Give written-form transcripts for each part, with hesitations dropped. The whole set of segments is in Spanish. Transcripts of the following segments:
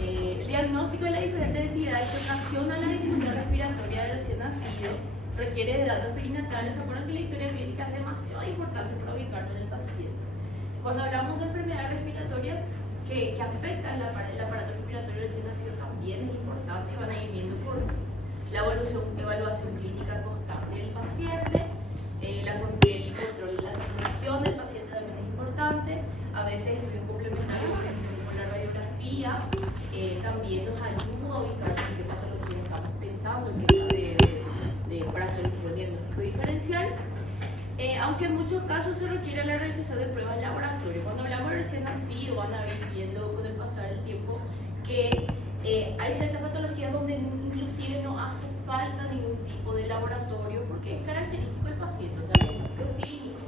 El diagnóstico de la diferente entidad que ocasiona la dificultad respiratoria del recién nacido requiere de datos perinatales. ¿Se acuerdan que la historia clínica es demasiado importante para ubicarlo en el paciente? Cuando hablamos de enfermedades respiratorias que afectan el aparato respiratorio del recién nacido, también es importante y van a ir viendo por qué. La evaluación clínica constante del paciente, el control y la transmisión del paciente también es importante. A veces estudios complementarios como la radiografía también nos ayuda a ubicar en qué patología estamos pensando, para hacer un buen diagnóstico diferencial. Aunque en muchos casos se requiere la realización de pruebas en laboratorio. Cuando hablamos de recién nacido, van a ir viendo con el pasar del tiempo que hay ciertas patologías donde inclusive no hace falta ningún tipo de laboratorio porque es característico del paciente, o sea, el diagnóstico clínico.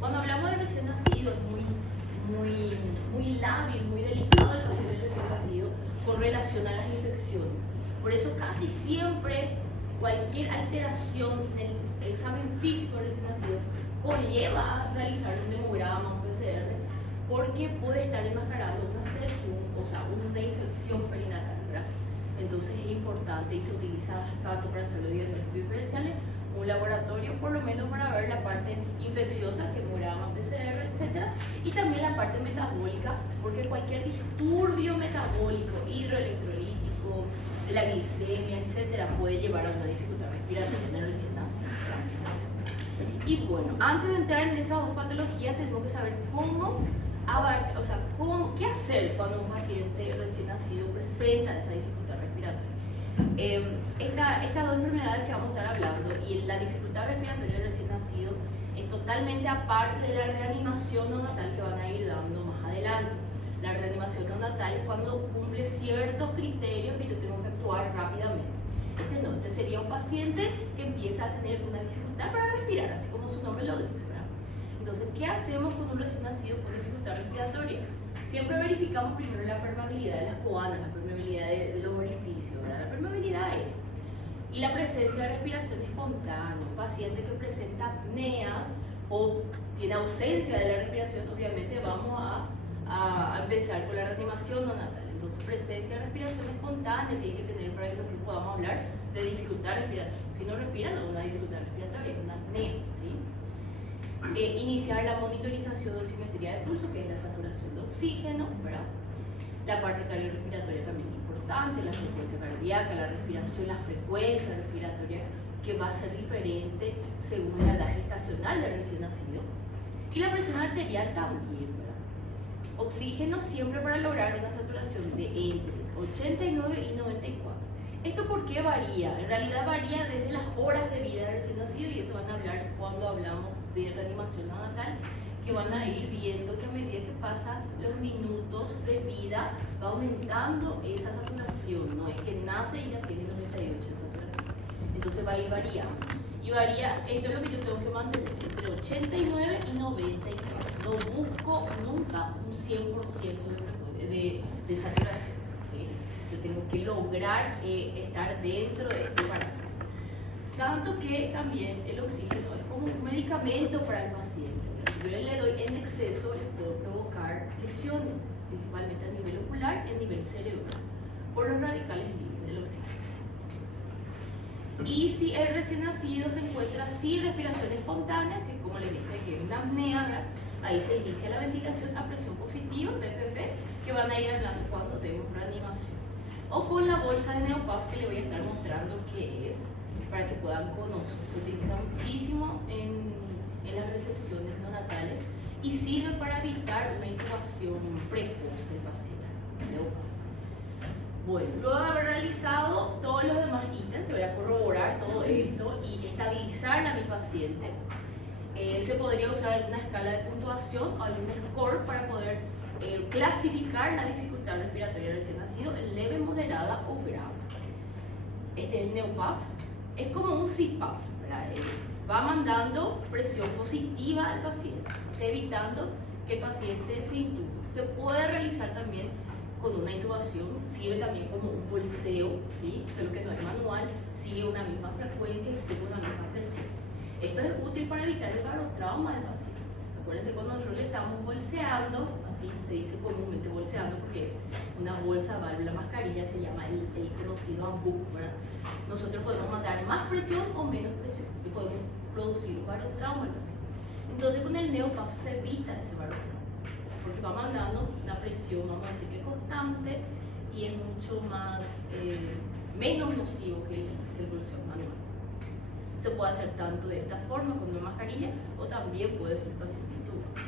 Cuando hablamos de recién nacido es muy lábil, muy delicado el paciente recién nacido con relación a las infecciones. Por eso casi siempre cualquier alteración del examen físico del recién nacido conlleva a realizar un hemograma, un PCR, porque puede estar enmascarando una sepsis, o sea, una infección perinatal, ¿verdad? Entonces es importante y se utiliza bastante para hacer los diagnósticos diferenciales, un laboratorio por lo menos para ver la parte infecciosa, que hemograma, PCR, etc. Y también la parte metabólica, porque cualquier disturbio metabólico, hidroelectrolítico, de la glicemia, etc., puede llevar a una dificultad respiratoria en el recién nacido. Y bueno, antes de entrar en esas dos patologías, tenemos que saber qué hacer cuando un paciente recién nacido presenta esa dificultad respiratoria. Estas dos enfermedades que vamos a estar hablando y la dificultad respiratoria del recién nacido es totalmente aparte de la reanimación neonatal que van a ir dando más adelante. La reanimación neonatal es cuando cumple ciertos criterios que yo tengo que actuar rápidamente. Este sería un paciente que empieza a tener una dificultad para respirar, así como su nombre lo dice, ¿verdad? Entonces, ¿qué hacemos con un recién nacido con dificultad respiratoria? Siempre verificamos primero la permeabilidad de las coanas, la permeabilidad de los orificios, ¿verdad? La permeabilidad aérea y la presencia de respiración espontánea. Un paciente que presenta apneas o tiene ausencia de la respiración, obviamente vamos a empezar con la reanimación neonatal. Entonces, presencia de respiración espontánea tiene que tener para que nosotros podamos hablar de dificultad respiratoria. Si no respira, no es una dificultad respiratoria, es una apnea, ¿sí? Iniciar la monitorización de dosimetría de pulso, que es la saturación de oxígeno, ¿verdad? La parte cardiorrespiratoria también es importante, la frecuencia cardíaca, la respiración, la frecuencia respiratoria, que va a ser diferente según la edad gestacional del recién nacido. Y la presión arterial también, ¿verdad? Oxígeno siempre para lograr una saturación de entre 89 y 94. ¿Esto por qué varía? En realidad varía desde las horas de vida del recién nacido, y eso van a hablar cuando hablamos de reanimación neonatal, que van a ir viendo que a medida que pasan los minutos de vida va aumentando esa saturación, no es que nace y ya tiene 98 de saturación, entonces va a ir variando. Y varía, esto es lo que yo tengo que mantener entre 89 y 94. No busco nunca un 100% de saturación, ¿sí? Yo tengo que lograr estar dentro de este parámetro. Tanto que también el oxígeno es como un medicamento para el paciente. Si yo le doy en exceso, le puedo provocar lesiones, principalmente a nivel ocular y a nivel cerebral, por los radicales libres del oxígeno. Y si el recién nacido se encuentra sin respiración espontánea, que como les dije que es una apnea, ahí se inicia la ventilación a presión positiva, PPP, que van a ir hablando cuando tenemos reanimación. O con la bolsa de Neopaf, que le voy a estar mostrando qué es, para que puedan conocer. Se utiliza muchísimo en las recepciones neonatales y sirve para evitar una intubación precoz del paciente. Neopaf. Bueno, luego de haber realizado todos los demás ítems, voy a corroborar todo esto y estabilizar a mi paciente. Se podría usar alguna escala de puntuación o algún score para poder clasificar la dificultad respiratoria del recién nacido en leve, moderada o grave. Este es el Neopaf, es como un CPAP, ¿verdad? Va mandando presión positiva al paciente, está evitando que el paciente se intube. Se puede realizar también con una intubación, sirve también como un pulseo, ¿sí? Solo que no es manual, sigue una misma frecuencia y sigue una misma presión. Esto es útil para evitar el barotrauma del paciente. Acuérdense, cuando nosotros le estamos bolseando, así se dice comúnmente bolseando porque es una bolsa, válvula, mascarilla, se llama el conocido AMBU, ¿verdad? Nosotros podemos mandar más presión o menos presión y podemos producir barotrauma, así. Entonces con el NeoPAP se evita ese barotrauma porque va mandando una presión, vamos a decir que constante, y es mucho más, menos nocivo que el bolseo manual. Se puede hacer tanto de esta forma con una mascarilla o también puede ser paciente intubado.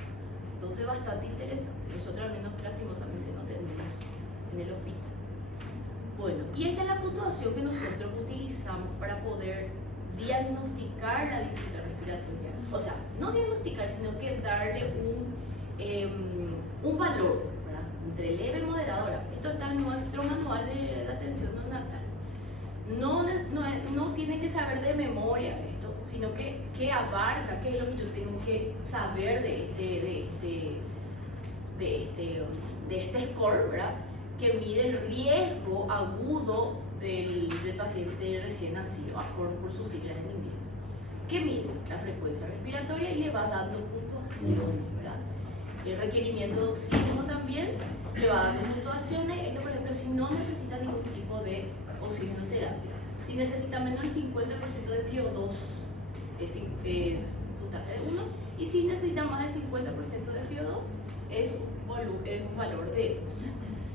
Entonces bastante interesante. Nosotros al menos lastimosamente no tenemos en el hospital. Bueno, y esta es la puntuación que nosotros utilizamos para poder diagnosticar la dificultad respiratoria. O sea, no diagnosticar, sino que darle un valor, ¿verdad? Entre leve y moderado. Esto está en nuestro manual de la atención neonatal. No tiene que saber de memoria esto, sino que qué abarca, qué es lo que yo tengo que saber de este score, ¿verdad? Que mide el riesgo agudo del paciente recién nacido, score por sus siglas en inglés, que mide la frecuencia respiratoria y le va dando puntuaciones, ¿verdad? El requerimiento de oxígeno también le va dando puntuaciones. Esto, por ejemplo, si no necesita ningún tipo de oxigenoterapia. Si necesita menos del 50% de FiO2 es puntaje de 1, y si necesita más del 50% de FiO2 es un valor de 2.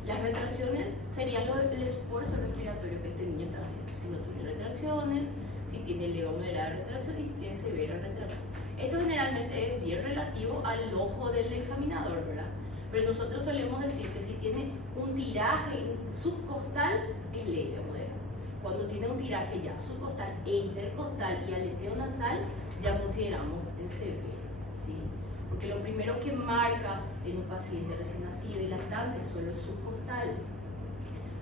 Las retracciones serían el esfuerzo respiratorio que este niño está haciendo. Si no tiene retracciones, si tiene leve o moderada retracción y si tiene severa retracción. Esto generalmente es bien relativo al ojo del examinador, ¿verdad? Pero nosotros solemos decir que si tiene un tiraje subcostal es leve o moderado. Cuando tiene un tiraje ya subcostal e intercostal y aleteo nasal, ya consideramos en severo, ¿sí? Porque lo primero que marca en un paciente recién nacido y lactante son los subcostales,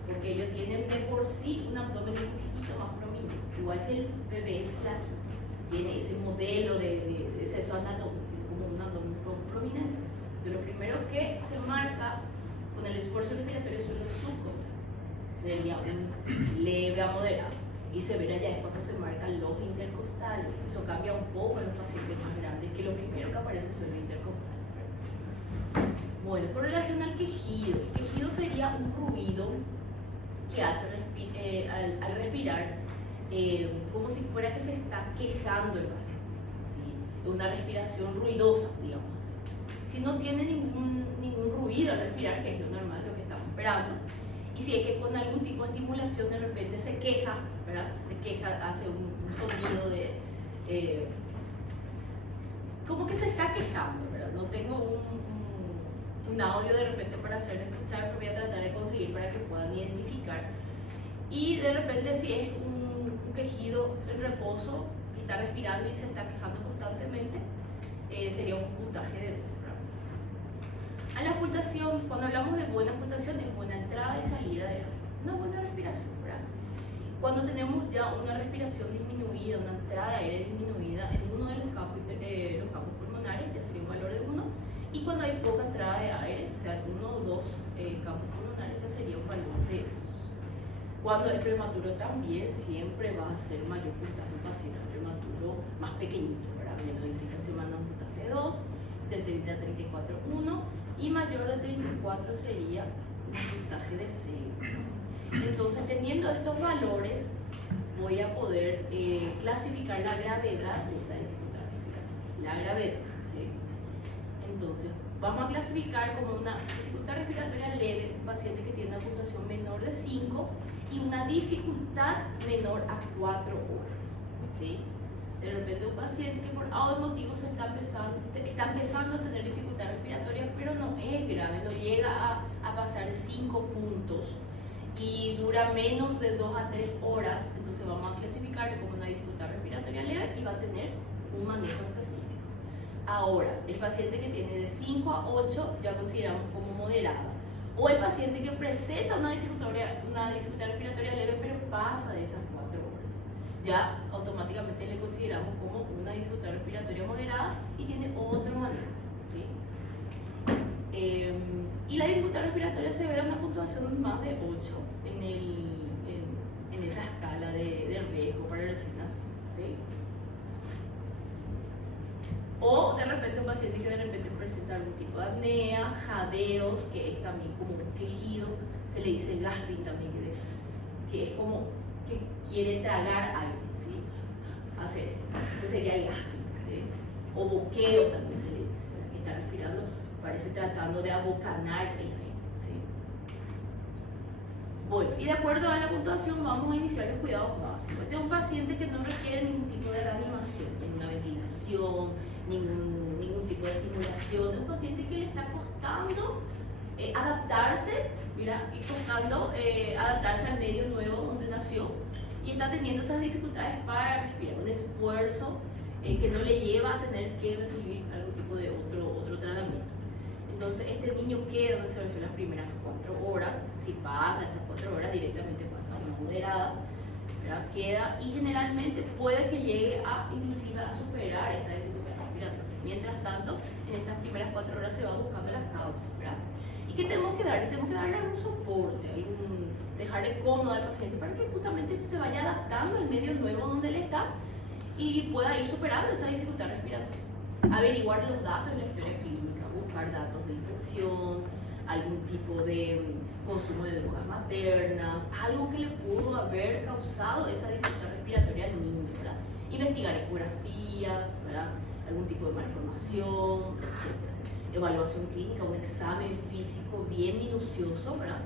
porque ellos tienen de por sí un abdomen un poquitito más prominente. Igual si el bebé es flaquito, tiene ese modelo de seso anatómico, como un abdomen prominente. Entonces, lo primero que se marca con el esfuerzo respiratorio son los subcostales. Sería un leve a moderado. Y severa ya es cuando se marcan los intercostales. Eso cambia un poco en los pacientes más grandes, que lo primero que aparece son los intercostales. Bueno, con relación al quejido. El quejido sería un ruido que hace al respirar como si fuera que se está quejando el paciente, ¿sí? Una respiración ruidosa, digamos así. Si no tiene ningún ruido al respirar, que es lo normal, lo que estamos esperando, y si es que con algún tipo de estimulación de repente se queja, ¿verdad? Se queja, hace un sonido de como que se está quejando, ¿verdad? No tengo un audio de repente para hacerlo escuchar, pero voy a tratar de conseguir para que puedan identificar. Y de repente si es un quejido en reposo, que está respirando y se está quejando constantemente, sería un puntaje de 2. A la ocultación, cuando hablamos de buena ocultación, es buena entrada y salida de aire, una buena respiración, ¿verdad? Cuando tenemos ya una respiración disminuida, una entrada de aire disminuida en uno de los campos pulmonares, ya sería un valor de 1, y cuando hay poca entrada de aire, o sea, 1 o 2 campos pulmonares, ya sería un valor de 2. Cuando es prematuro también siempre va a ser mayor puntaje un paciente prematuro más pequeñito, ¿verdad? Menos de 30 semanas un puntaje de 2, de 30 a 34 1, y mayor de 34 sería un puntaje de 0. Entonces, teniendo estos valores, voy a poder clasificar la gravedad de esta dificultad respiratoria. La gravedad, ¿sí? Entonces, vamos a clasificar como una dificultad respiratoria leve un paciente que tiene una puntuación menor de 5 y una dificultad menor a 4 horas, ¿sí? De repente un paciente que por algún motivo está empezando a tener dificultad respiratoria, pero no es grave, no llega a pasar de 5 puntos y dura menos de 2 a 3 horas, entonces vamos a clasificarle como una dificultad respiratoria leve y va a tener un manejo específico. Ahora, el paciente que tiene de 5 a 8 ya consideramos como moderada, o el paciente que presenta una dificultad respiratoria leve pero pasa de esas 4 horas, ya automáticamente le consideramos como una dificultad respiratoria moderada y tiene otro manejo, ¿sí? Y la dificultad respiratoria severa una puntuación más de 8 en esa escala de riesgo para el recién nacido, ¿sí? O de repente un paciente que de repente presenta algún tipo de apnea, jadeos, que es también como un quejido, se le dice gasping también, que es como que quiere tragar aire, ¿sí? Hace esto, ese sería el gasping, ¿sí? O boqueo también se le dice, ¿verdad? Que está respirando, parece tratando de abocanar el aire, ¿sí? Bueno, y de acuerdo a la puntuación vamos a iniciar los cuidados básicos. Este es un paciente que no requiere ningún tipo de reanimación, ninguna ventilación, ningún tipo de estimulación. Es un paciente que le está costando adaptarse, mira, y costando adaptarse al medio nuevo donde nació y está teniendo esas dificultades para respirar, un esfuerzo que no le lleva a tener que recibir algún tipo de otro tratamiento. Entonces este niño queda donde se realizó las primeras 4 horas, si pasa estas 4 horas directamente pasa a una moderada, ¿verdad? Queda y generalmente puede que llegue a inclusive a superar esta dificultad respiratoria. Mientras tanto, en estas primeras 4 horas se va buscando las causas, ¿verdad? ¿Y qué tenemos que darle? Tenemos que darle algún soporte, dejarle cómodo al paciente para que justamente se vaya adaptando al medio nuevo donde él está y pueda ir superando esa dificultad respiratoria. Averiguar los datos de la historia clínica, buscar datos de infección, algún tipo de consumo de drogas maternas, algo que le pudo haber causado esa dificultad respiratoria al niño, ¿verdad? Investigar ecografías, ¿verdad? Algún tipo de malformación, etc. Evaluación clínica, un examen físico bien minucioso, ¿verdad?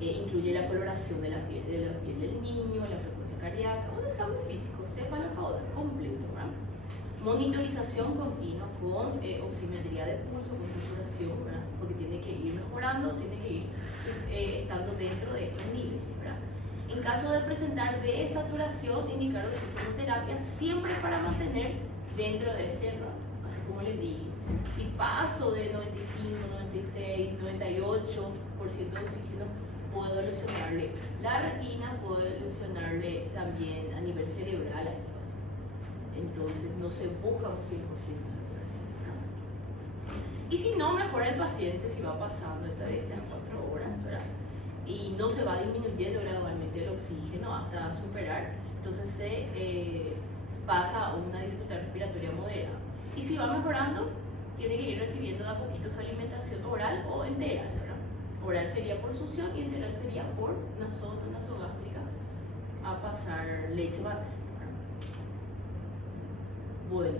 Incluye la coloración de la piel del niño, la frecuencia cardíaca, un examen físico cefalocaudal completo, ¿verdad? Monitorización continua con oximetría de pulso, con saturación, ¿verdad? Porque tiene que ir mejorando, tiene que ir estando dentro de estos niveles, ¿verdad? En caso de presentar desaturación, indicar oxigenoterapia siempre para mantener dentro de este rango, así como les dije. Si paso de 95, 96, 98% de oxígeno, puedo lesionarle la retina, puedo lesionarle también a nivel cerebral a este paciente. Entonces no se busca un 100% de saturación, ¿no? Y si no mejora el paciente, si va pasando de estas 4 horas, ¿verdad? Y no se va disminuyendo gradualmente el oxígeno hasta superar, entonces se pasa a una dificultad respiratoria moderada. Y si va mejorando, tiene que ir recibiendo de a poquito su alimentación oral o enteral, ¿verdad? Oral sería por succión y enteral sería por una sonda nasogástrica a pasar leche materna. Bueno,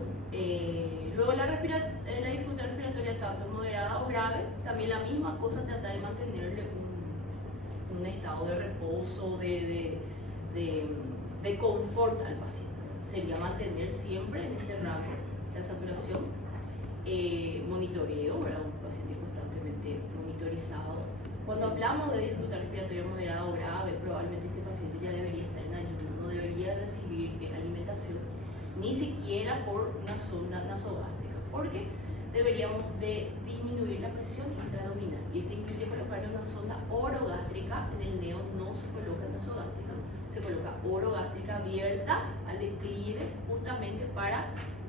luego la dificultad respiratoria tanto moderada o grave, también la misma cosa, tratar de mantenerle un estado de reposo, de confort al paciente. Sería mantener siempre en este rango la saturación, monitoreo, ¿verdad? Un paciente constantemente monitorizado. Cuando hablamos de dificultad respiratoria moderada o grave, probablemente este paciente ya debería estar en ayuno, no debería recibir alimentación ni siquiera por una sonda nasogástrica, porque deberíamos de disminuir la presión intraabdominal, y esto incluye colocarle una sonda orogástrica. En el neo no se coloca nasogástrica, se coloca orogástrica abierta al declive, justamente para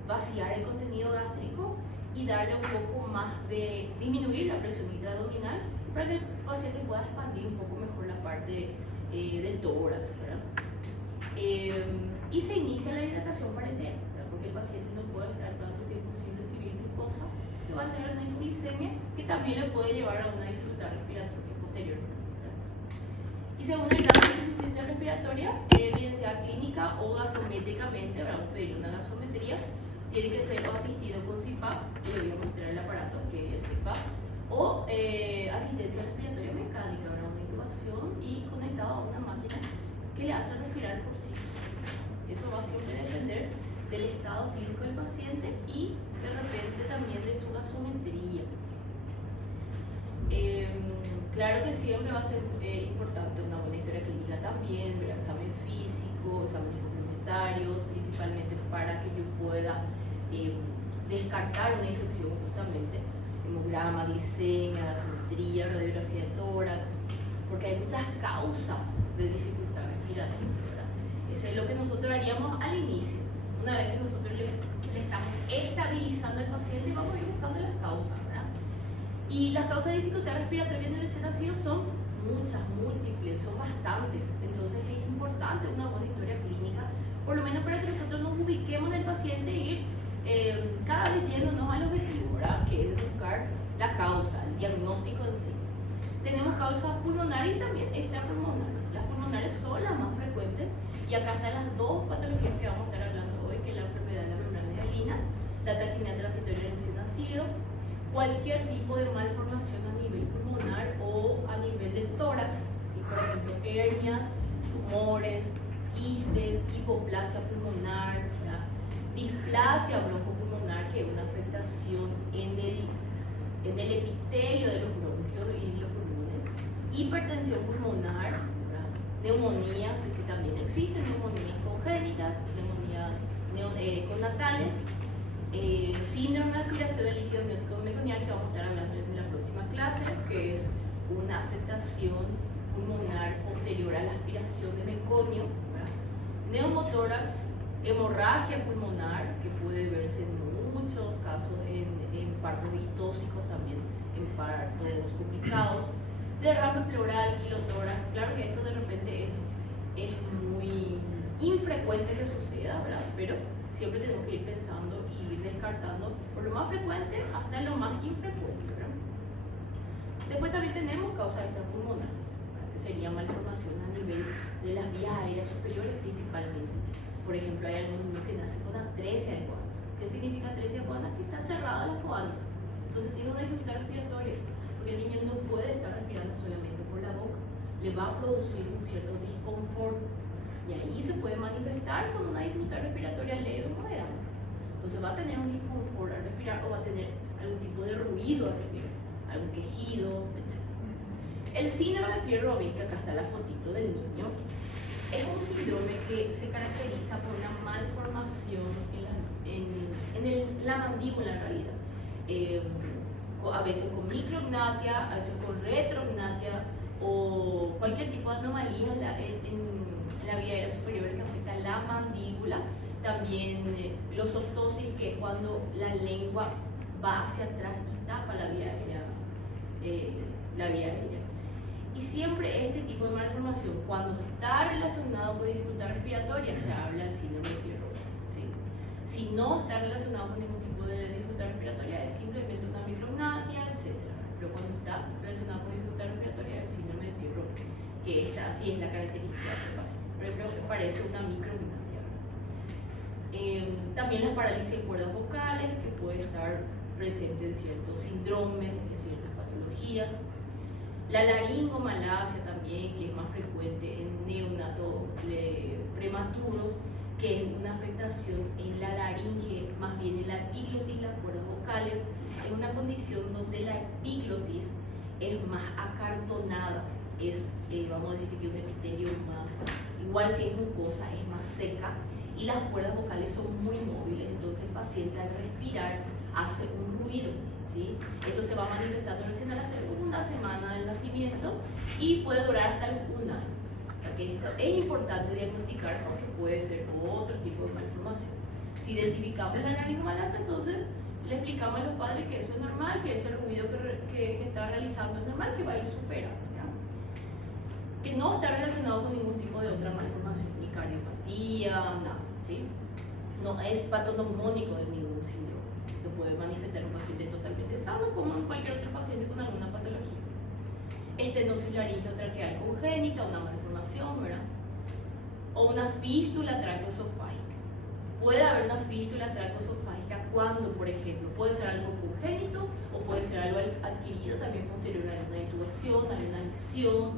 vaciar el contenido gástrico y darle un poco más de disminuir la presión intraabdominal para que el paciente pueda expandir un poco mejor la parte del tórax, ¿verdad? Y se inicia la hidratación parenteral, ¿verdad? Porque el paciente no puede estar tanto tiempo sin recibir glucosa, que va a tener una hipoglicemia que también le puede llevar a una dificultad respiratoria posteriormente, ¿verdad? Y según el grado de insuficiencia respiratoria, evidenciada clínica o gasométricamente, vamos a pedir una gasometría, tiene que ser asistido con CPAP, que le voy a mostrar el aparato que es el CPAP, o asistencia respiratoria mecánica, ¿verdad? Una intubación y conectado a una máquina que le hace respirar por sí solo. Eso va siempre a depender del estado clínico del paciente y de repente también de su gasometría. Claro que siempre va a ser importante una buena historia clínica también, el examen físico, exámenes complementarios, principalmente para que yo pueda descartar una infección justamente, hemograma, glicemia, gasometría, radiografía de tórax, porque hay muchas causas de dificultad respiratoria, ¿verdad? Eso es lo que nosotros haríamos al inicio. Una vez que nosotros le estamos estabilizando al paciente, vamos a ir buscando las causas, ¿verdad? Y las causas de dificultad respiratoria en el recién nacido son muchas, múltiples, son bastantes. Entonces es importante una buena historia clínica, por lo menos para que nosotros nos ubiquemos en el paciente e ir cada vez yéndonos al objetivo, ¿verdad? Que es buscar la causa, el diagnóstico en sí. Tenemos causas pulmonares y también extrapulmonares. Las pulmonares son las más frecuentes y acá están las dos patologías que vamos a estar hablando hoy, que es la enfermedad de la membrana hialina, la taquimia transitoria en recién nacido, cualquier tipo de malformación a nivel pulmonar o a nivel del tórax, ¿sí? Por ejemplo, hernias, tumores, quistes, hipoplasia pulmonar, ¿verdad? Displasia broncopulmonar, que es una afectación en el epitelio de los bronquios y los pulmones, hipertensión pulmonar, ¿verdad? Neumonía, que también existen, neumonías congénitas, neumonías connatales, síndrome de aspiración de líquido amniótico meconial, que vamos a estar hablando en la próxima clase, que es una afectación pulmonar posterior a la aspiración de meconio, ¿verdad? Neumotórax, hemorragia pulmonar, que puede verse en muchos casos en partos distóxicos, también en partos complicados, derrame pleural, quilotórax. Claro que esto de repente es muy infrecuente que suceda, ¿verdad? Pero siempre tenemos que ir pensando y ir descartando por lo más frecuente hasta lo más infrecuente, ¿verdad? Después también tenemos causas extrapulmonares, ¿verdad? Que sería malformación a nivel de las vías aéreas superiores principalmente. Por ejemplo, hay algunos niños que nacen con atresia de coana. ¿Qué significa atresia de coana? Que está cerrada la coana. Entonces tiene una dificultad respiratoria, porque el niño no puede estar respirando solamente por la boca. Le va a producir un cierto disconfort. Y ahí se puede manifestar con una dificultad respiratoria leve o moderada. Entonces va a tener un disconfort al respirar o va a tener algún tipo de ruido al respirar, algún quejido, etc. El síndrome de Pierre-Robin, que acá está la fotito del niño, es un síndrome que se caracteriza por una malformación en la mandíbula en realidad. A veces con micrognatia, a veces con retrognatia o cualquier tipo de anomalía en la vía aérea superior que afecta la mandíbula. También glosostosis, que es cuando la lengua va hacia atrás y tapa la vía aérea. Y siempre este tipo de malformación, cuando está relacionado con dificultad respiratoria, se habla de síndrome de Pierre-Robin, ¿sí? Si no está relacionado con ningún tipo de dificultad respiratoria, es simplemente una micrognatia, etc. Pero cuando está relacionado con dificultad respiratoria, es el síndrome de Pierre-Robin, que esta sí es la característica del paciente. Por ejemplo, parece una micrognatia. También la parálisis de cuerdas vocales, que puede estar presente en ciertos síndromes, en ciertas patologías. La laringomalacia también, que es más frecuente en neonatos prematuros, que es una afectación en la laringe, más bien en la epiglotis, las cuerdas vocales. Es una condición donde la epiglotis es más acartonada, vamos a decir que tiene un epitelio más, igual si es mucosa, es más seca, y las cuerdas vocales son muy móviles, entonces el paciente al respirar hace un ruido, ¿sí? Esto se va manifestando recién a la segunda semana del nacimiento y puede durar hasta un año. O sea que esto es importante diagnosticar porque puede ser otro tipo de malformación. Si identificamos la laringomalacia, entonces le explicamos a los padres que eso es normal, que ese ruido que está realizando es normal, que va a ir superando, ¿ya? Que no está relacionado con ningún tipo de otra malformación, ni cardiopatía, nada, ¿sí? No es patognomónico de ningún síndrome. Se puede manifestar un paciente totalmente sano como en cualquier otro paciente con alguna patología. Estenosis laringeo-traqueal congénita, una malformación, ¿verdad? O una fístula traqueoesofágica. Puede haber una fístula traqueoesofágica cuando, por ejemplo, puede ser algo congénito o puede ser algo adquirido también posterior a una intubación, a una admisión,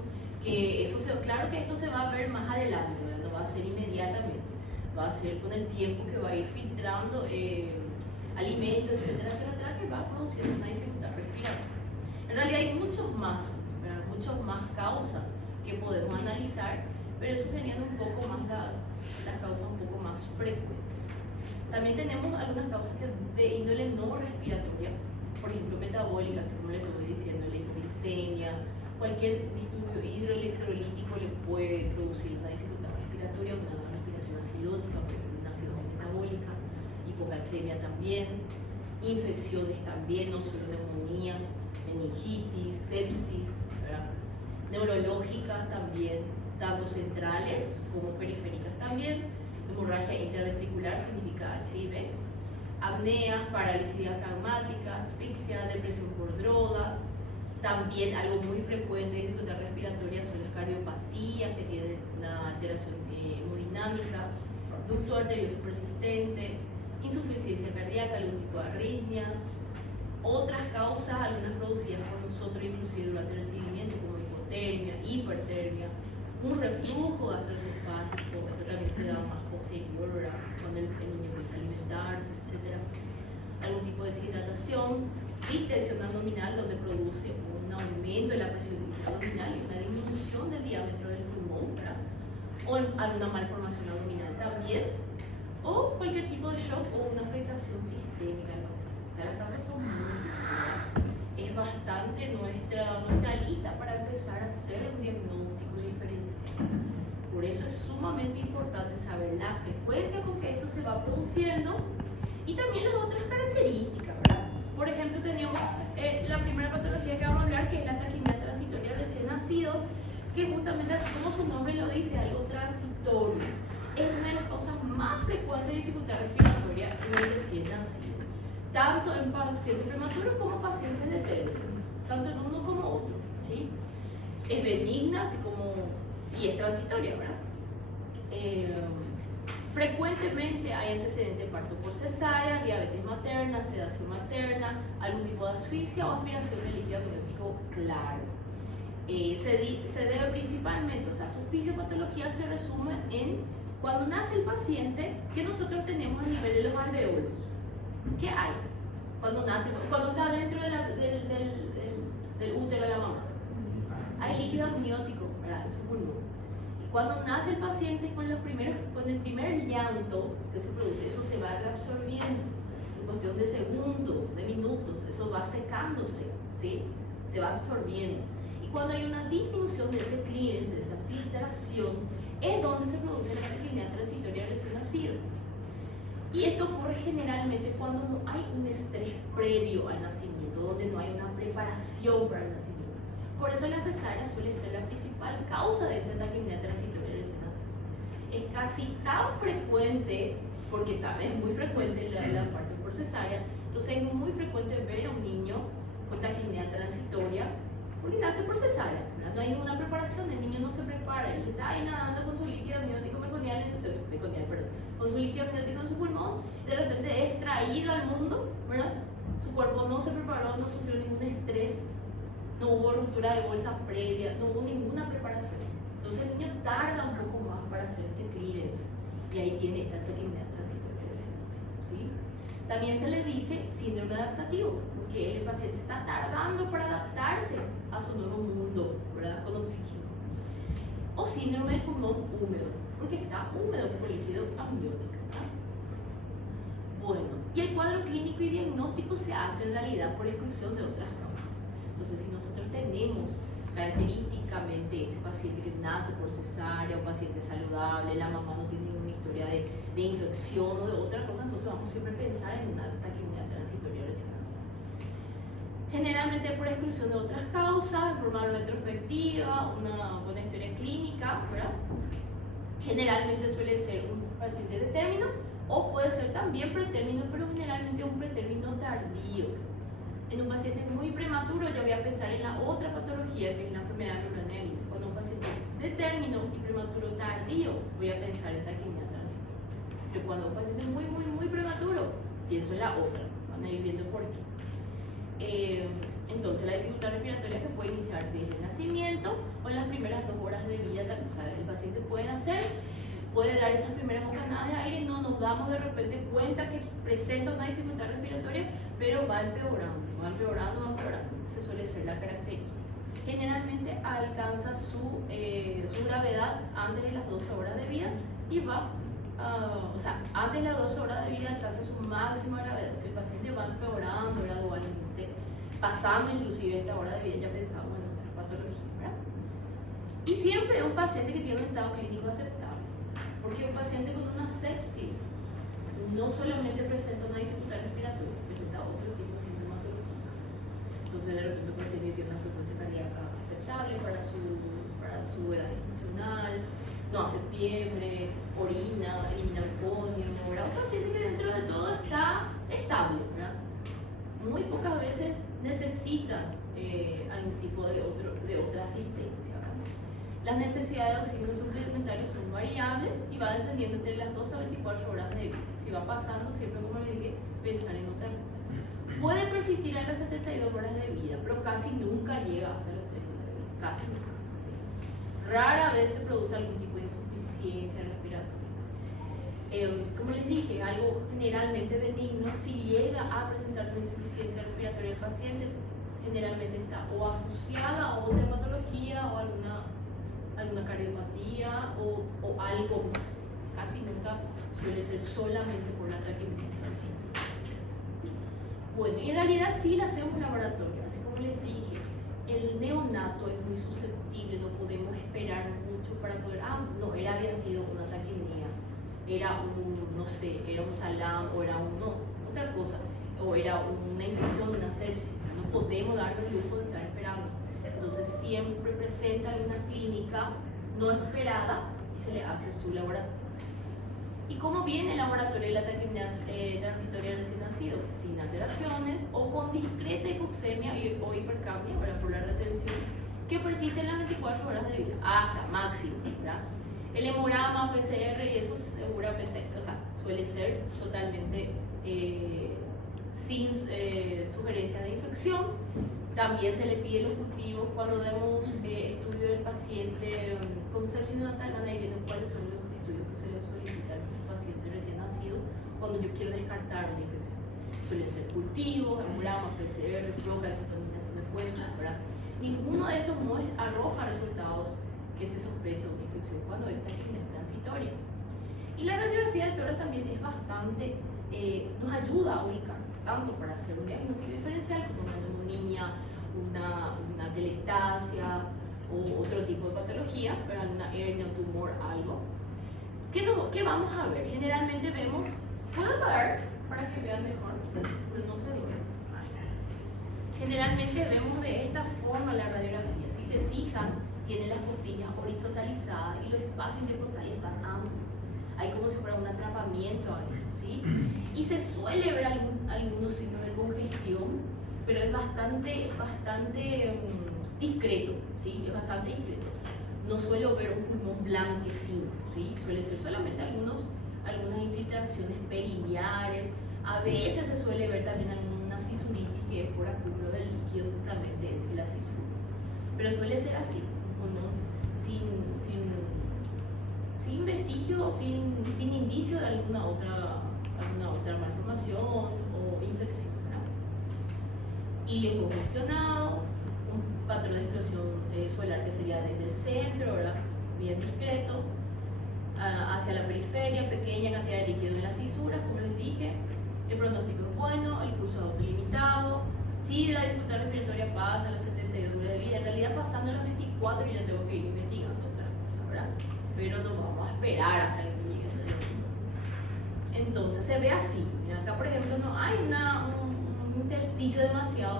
que claro que esto se va a ver más adelante, ¿verdad? No va a ser inmediatamente, va a ser con el tiempo que va a ir filtrando alimentos, etcétera, etcétera, que va produciendo una dificultad respiratoria. En realidad hay muchas más causas que podemos analizar, pero eso serían un poco más las causas un poco más frecuentes. También tenemos algunas causas de índole no respiratoria, por ejemplo metabólicas, como les estoy diciendo, la hipoglicemia, cualquier disturbio hidroelectrolítico le puede producir una dificultad respiratoria, una respiración acidótica, por ejemplo, una acidosis metabólica, hipocalcemia también, infecciones también, no solo neumonías, meningitis, sepsis, ¿verdad? Neurológicas también, tanto centrales como periféricas también. Hemorragia intraventricular significa HIV. apneas, parálisis diafragmática, asfixia, depresión por drogas. También algo muy frecuente de dificultad respiratoria son las cardiopatías que tienen una alteración hemodinámica, ducto arterioso persistente, insuficiencia cardíaca, algún tipo de arritmias. Otras causas, algunas producidas por nosotros inclusive durante el recibimiento, como hipotermia, hipertermia, un reflujo gastroesofágico, esto también se da más posterior, ¿verdad? Cuando el niño empieza a alimentarse, etc. Algún tipo de deshidratación, distensión abdominal, donde produce un aumento de la presión abdominal y una disminución del diámetro del pulmón, ¿verdad? O alguna malformación abdominal también, o cualquier tipo de shock o una afectación sistémica al paciente. O sea, las causas son múltiples. Es bastante nuestra lista para empezar a hacer un diagnóstico diferencial. Por eso es sumamente importante saber la frecuencia con que esto se va produciendo y también las otras características, ¿verdad? Por ejemplo, tenemos la primera patología que vamos a hablar, que es la taquimia transitoria recién nacido, que justamente así como su nombre lo dice, algo transitorio. Es una de las causas más frecuentes de dificultad respiratoria en el recién nacido, tanto en pacientes prematuros como pacientes de término, tanto en uno como otro, ¿sí? Es benigna, así como, y es transitoria, ¿verdad? Frecuentemente hay antecedentes de parto por cesárea, diabetes materna, sedación materna, algún tipo de asfixia o aspiración de líquido amniótico claro. Se debe principalmente, o sea, su fisiopatología se resume en cuando nace el paciente, que nosotros tenemos a nivel de los alveolos. ¿Qué hay? Cuando nace, cuando está dentro del útero de la mamá, hay líquido amniótico, ¿verdad? En su pulmón. Cuando nace el paciente con el primer llanto que se produce, eso se va reabsorbiendo en cuestión de segundos, de minutos, eso va secándose, ¿sí? Se va absorbiendo. Y cuando hay una disminución de ese clearance, de esa filtración, es donde se produce la taquimia transitoria recién nacido. Y esto ocurre generalmente cuando no hay un estrés previo al nacimiento, donde no hay una preparación para el nacimiento. Por eso la cesárea suele ser la principal causa de esta taquimia transitoria recién nacida. Es casi tan frecuente, porque también es muy frecuente la parto por cesárea, entonces es muy frecuente ver a un niño con taquimia transitoria porque nace por cesárea, ¿verdad? No hay ninguna preparación, el niño no se prepara, él está ahí nadando con su líquido amniótico meconial, con su líquido amniótico en su pulmón, de repente es traído al mundo, ¿verdad? Su cuerpo no se preparó, no sufrió ningún estrés, no hubo ruptura de bolsa previa, no hubo ninguna preparación. Entonces el niño tarda un poco más para hacer este clearance y ahí tiene esta taquimia transitoria, ¿sí? También se le dice síndrome adaptativo, porque el paciente está tardando para adaptarse a su nuevo mundo, ¿verdad? Con oxígeno. O síndrome del pulmón húmedo, porque está húmedo por líquido amniótico, ¿verdad? Bueno, y el cuadro clínico y diagnóstico se hace en realidad por exclusión de otras causas. Entonces, si nosotros tenemos característicamente ese paciente que nace por cesárea o paciente saludable, la mamá no tiene ninguna historia de infección o de otra cosa, entonces vamos siempre a pensar en una taquimia transitoria recién nacida. Generalmente por exclusión de otras causas, en forma retrospectiva, una buena historia clínica, ¿verdad? Generalmente suele ser un paciente de término o puede ser también pretérmino, pero generalmente un pretérmino tardío. En un paciente muy prematuro ya voy a pensar en la otra patología, que es la enfermedad membrana. Cuando un paciente de término y prematuro tardío, voy a pensar en taquimia transitoria. Pero cuando un paciente muy prematuro, pienso en la otra. Van a ir viendo por qué. Entonces la dificultad respiratoria que puede iniciar desde el nacimiento o en las primeras 2 horas de vida. O sea, el paciente puede nacer, puede dar esas primeras bocanadas de aire, no nos damos de repente cuenta que presenta una dificultad respiratoria, pero va empeorando. Esa suele ser la característica. Generalmente alcanza su gravedad antes de las 12 horas de vida y va, antes de las 12 horas de vida alcanza su máxima gravedad. Si el paciente va empeorando gradualmente, pasando inclusive esta hora de vida, ya pensamos en otras patologías, ¿verdad? Y siempre un paciente que tiene un estado clínico aceptable, porque un paciente con una sepsis no solamente presenta una dificultad respiratoria, presenta otro tipo de sintomatología. Entonces de repente un paciente tiene una frecuencia cardíaca aceptable para su edad gestacional, no hace fiebre, orina, elimina meconio, ¿verdad? Un paciente que dentro de todo está estable, ¿verdad? Muy pocas veces necesita algún tipo de otra asistencia, ¿verdad? Las necesidades de oxígeno suplementario son variables y va descendiendo entre las 12 a 24 horas de vida. Si va pasando, siempre, como le dije, pensar en otra cosa. Puede persistir a las 72 horas de vida, pero casi nunca llega hasta los 3 días de vida. Casi nunca. ¿Sí? Rara vez se produce algún tipo de insuficiencia respiratoria. Como les dije, algo generalmente benigno. Si llega a presentar una insuficiencia respiratoria el paciente, generalmente está o asociada a otra patología o alguna cardiopatía o algo más. Casi nunca suele ser solamente por la taquipnea transitoria. Bueno, y en realidad sí la hacemos en laboratorio, así como les dije, el neonato es muy susceptible, no podemos esperar mucho para poder, había sido una taquipnea, era un salam, o era otra cosa, o era una infección, una sepsis, no podemos darnos el lujo de estar esperando. Entonces siempre presenta en una clínica no esperada y se le hace su laboratorio. ¿Y cómo viene el laboratorio de la taquipnea transitoria del recién nacido? Sin alteraciones o con discreta hipoxemia o hipercapnia, ¿verdad? Por la retención, que persiste en las 24 horas de vida, hasta máximo, ¿verdad? El hemograma, PCR y eso seguramente, suele ser totalmente sin sugerencia de infección. También se le pide los cultivos cuando demos estudio del paciente con sepsis neonatal, van a ir viendo cuáles son los estudios que se le solicitan al paciente recién nacido cuando yo quiero descartar una infección. Suelen ser cultivos, hemograma, PCR, procalcitonina, se cuenta, ¿verdad? Ninguno de estos arroja resultados que se sospecha de una infección cuando esta es transitoria. Y la radiografía de tórax también es bastante, nos ayuda a ubicar, tanto para hacer un diagnóstico diferencial como una neumonía, una telectasia o otro tipo de patología, pero una hernia, un tumor, algo. ¿Qué vamos a ver? Generalmente vemos, puedo parar para que vean mejor, pero no se duerme. Generalmente vemos de esta forma la radiografía. Si se fijan, tiene las costillas horizontalizadas y los espacios intercostales están amplios. Hay como si fuera un atrapamiento, ¿sí? Y se suele ver algunos signos de congestión, pero es bastante discreto, ¿sí? Es bastante discreto. No suelo ver un pulmón blanquecino, ¿sí? Suele ser solamente algunas infiltraciones periliares. A veces se suele ver también alguna cisuritis que es por acúmulo de líquido justamente entre la cisura. Pero suele ser así, ¿no? Sin vestigio, sin indicio de alguna otra malformación o infección, ¿verdad? Hiles congestionados, un patrón de explosión solar que sería desde el centro, ¿verdad? Bien discreto, hacia la periferia, pequeña cantidad de líquido en las cisuras, como les dije. El pronóstico es bueno, el curso es autolimitado. Si la dificultad respiratoria pasa a las 72 horas de vida, en realidad pasando a las 24 yo ya tengo que ir investigando otras cosas, ¿verdad? Pero no vamos a esperar hasta que llegue el día. Entonces se ve así. Mira, acá por ejemplo no hay un intersticio demasiado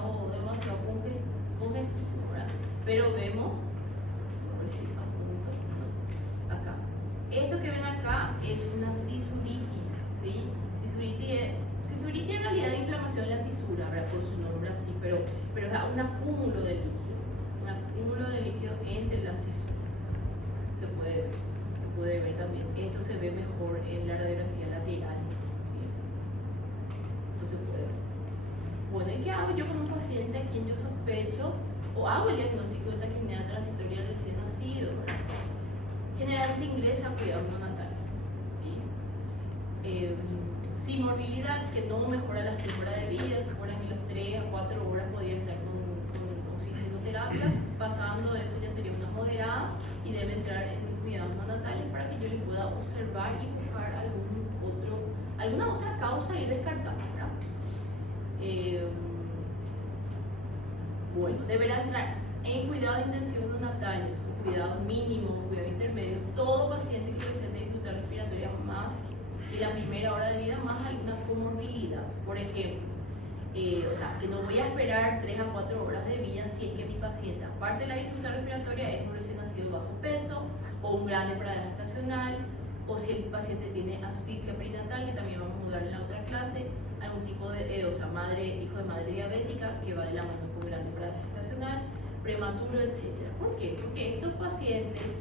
congestivo, ¿verdad? Pero vemos, a ver si apunto, no, acá. Esto que ven acá es una cisuritis, ¿sí? Cisuritis en realidad es inflamación de la cisura, ¿verdad? Por su nombre así, pero es un acúmulo de líquido entre las cisuras. Se puede ver también. Esto se ve mejor en la radiografía lateral, ¿sí? Esto se puede ver. Bueno, ¿y qué hago yo con un paciente a quien yo sospecho o hago el diagnóstico de taquipnea transitoria recién nacido, ¿verdad? Generalmente ingresa a cuidados neonatales, ¿sí? Sin morbilidad, que no mejora las 3 horas de vida, se acuerdan que las 3 a 4 horas podía estar con oxigenoterapia, pasando de eso ya sería una moderada y debe entrar en cuidados neonatales para que yo le pueda observar y buscar alguna otra causa y descartarla, ¿verdad? Bueno, deberá entrar en cuidados intensivos neonatales o cuidados mínimos o cuidados intermedios todo paciente que presente dificultad respiratoria más de la primera hora de vida más alguna comorbilidad. Por ejemplo, que no voy a esperar 3 a 4 horas de vida si es que mi paciente, aparte de la dificultad respiratoria, es un recién nacido bajo peso o un grande parada gestacional, o si el paciente tiene asfixia perinatal, que también vamos a hablar en la otra clase, algún tipo de, o sea, hijo de madre diabética, que va de la mano con grande parada gestacional, prematuro, etc. ¿Por qué? Porque estos pacientes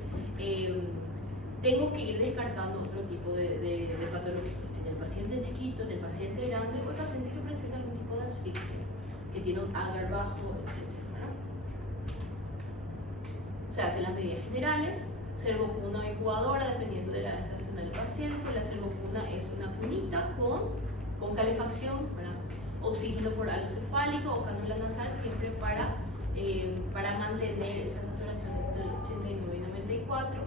tengo que ir descartando otro tipo de patología. En el paciente chiquito, en el paciente grande, o el paciente que presenta algún tipo de asfixia, que tiene un agar bajo, etc. Se hacen las medidas generales, servocuna o incubadora, dependiendo de la gestación del paciente. La servocuna es una cunita con calefacción, ¿verdad? Oxígeno por halo cefálico o cánula nasal, siempre para mantener esa saturación entre 89 y 94.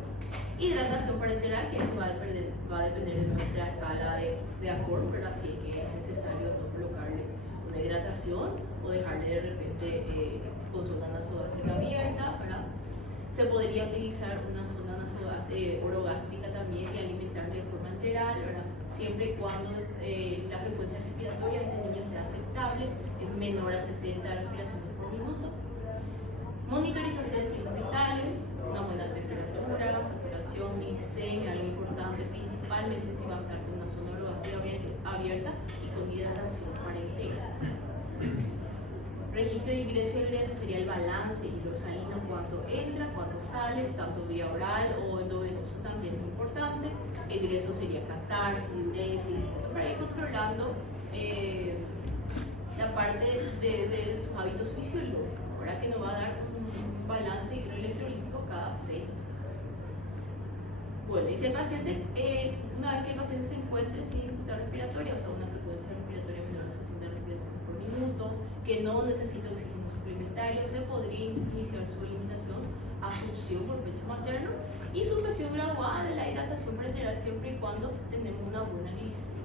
Hidratación parenteral, que eso va a depender de nuestra escala de Accord, pero así que es necesario no colocarle una hidratación o dejarle de repente con zona nasogástrica abierta, ¿verdad? Se podría utilizar una zona orogástrica también y alimentarle de forma enteral, ¿verdad? Siempre y cuando la frecuencia respiratoria de este niño esté aceptable, es menor a 70 respiraciones por minuto. Monitorización de signos vitales, una buena temperatura, saturación, glicemia, algo importante, principalmente si va a estar con una zona orogástrica abierta y con hidratación parenteral. Registro de ingreso y egreso sería el balance hidrosalino, cuánto entra, cuánto sale, tanto vía oral o endovenoso también es importante. Egreso sería catarsis, diuresis, eso para ir controlando la parte de sus hábitos fisiológicos, ¿verdad? Que nos va a dar un balance hidroelectrolítico cada 6 meses. Bueno, y si el paciente, una vez que el paciente se encuentre sin dificultad respiratoria, o sea, una frecuencia respiratoria menor a 60 respiraciones por minuto, que no necesita oxígeno suplementario, se podría iniciar su alimentación a succión por pecho materno y supresión graduada de la hidratación parenteral siempre y cuando tenemos una buena glicemia.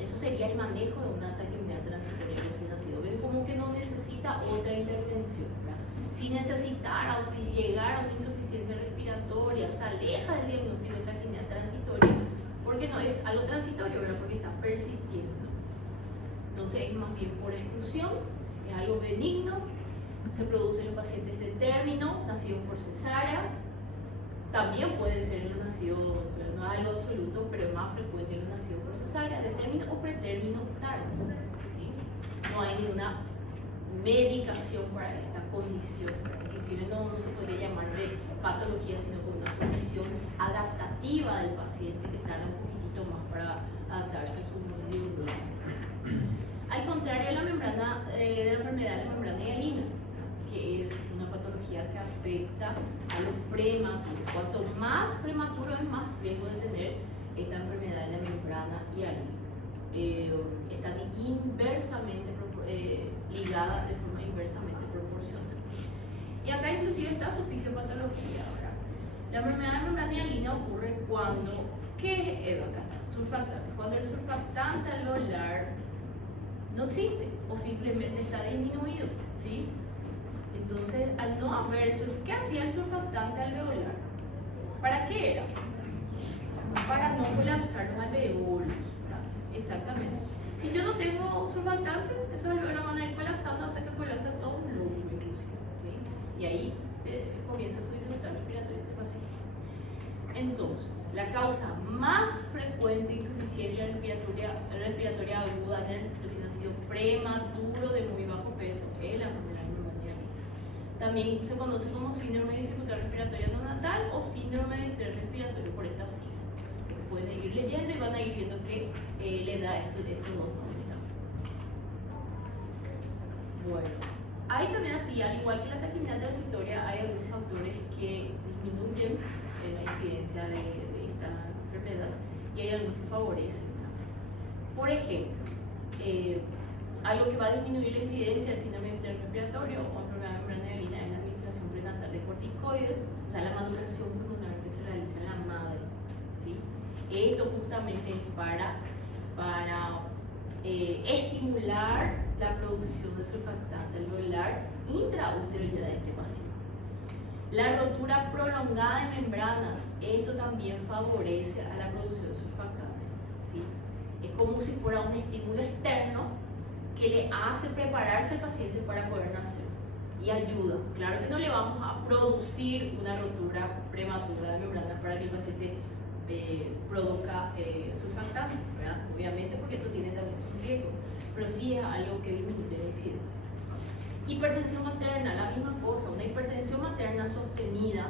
Eso sería el manejo de una taquipnea transitoria recién nacido. Ven como que no necesita otra intervención, ¿verdad? Si necesitara o si llegara a una insuficiencia respiratoria, se aleja del diagnóstico de taquipnea transitoria, porque no es algo transitorio, ¿verdad? Porque está persistiendo. Entonces es más bien por exclusión, es algo benigno, se produce en los pacientes de término, nacidos por cesárea, también puede ser en los nacidos, no es algo absoluto, pero es más frecuente en los nacidos por cesárea, de término o pretérmino tardío, ¿sí? No hay ninguna medicación para esta condición, inclusive no se podría llamar de patología, sino como una condición adaptativa del paciente que tarda un poquitito más para adaptarse a su medio urbano. Al contrario de la membrana de la enfermedad de la membrana hialina, que es una patología que afecta a los prematuros. Cuanto más prematuro es más riesgo de tener esta enfermedad de la membrana hialina. Está inversamente ligada de forma inversamente proporcional. Y acá inclusive está su fisiopatología. Ahora, la enfermedad de la membrana hialina ocurre cuando, ¿qué es acá? Surfactante. Cuando el surfactante alveolar no existe o simplemente está disminuido, ¿sí? Entonces, al no haber ¿qué hacía el surfactante alveolar? ¿Para qué era? Para no colapsar los alveolos, ¿verdad? Exactamente. Si yo no tengo surfactante, esos alveolos van a ir colapsando hasta que colapsa todo un lóbulo inclusive, ¿sí? Y ahí comienza su dificultad respiratoria este paciente. Entonces, la causa más frecuente de insuficiencia respiratoria aguda en el recién nacido prematuro de muy bajo peso es la enfermedad de membrana hialina. También se conoce como síndrome de dificultad respiratoria neonatal o síndrome de estrés respiratorio por estas siglas. Pueden ir leyendo y van a ir viendo que le da estos dos nombres también. Bueno, hay también así, al igual que la taquipnea transitoria, hay algunos factores que disminuyen la incidencia de esta enfermedad y hay algunos que favorecen. Por ejemplo, algo que va a disminuir la incidencia del síndrome de estrés respiratorio o enfermedad de membrana hialina es la administración prenatal de corticoides, o sea, la maduración pulmonar que se realiza en la madre, ¿sí? Esto justamente es para estimular la producción de surfactante alveolar intraútero ya de este paciente. La rotura prolongada de membranas, esto también favorece a la producción de surfactante, ¿sí? Es como si fuera un estímulo externo que le hace prepararse al paciente para poder nacer. y ayuda. Claro que no le vamos a producir una rotura prematura de membrana para que el paciente produzca surfactante, ¿verdad? Obviamente porque esto tiene también sus riesgos, pero sí es algo que disminuye la incidencia. Hipertensión materna, la misma cosa. Una hipertensión materna sostenida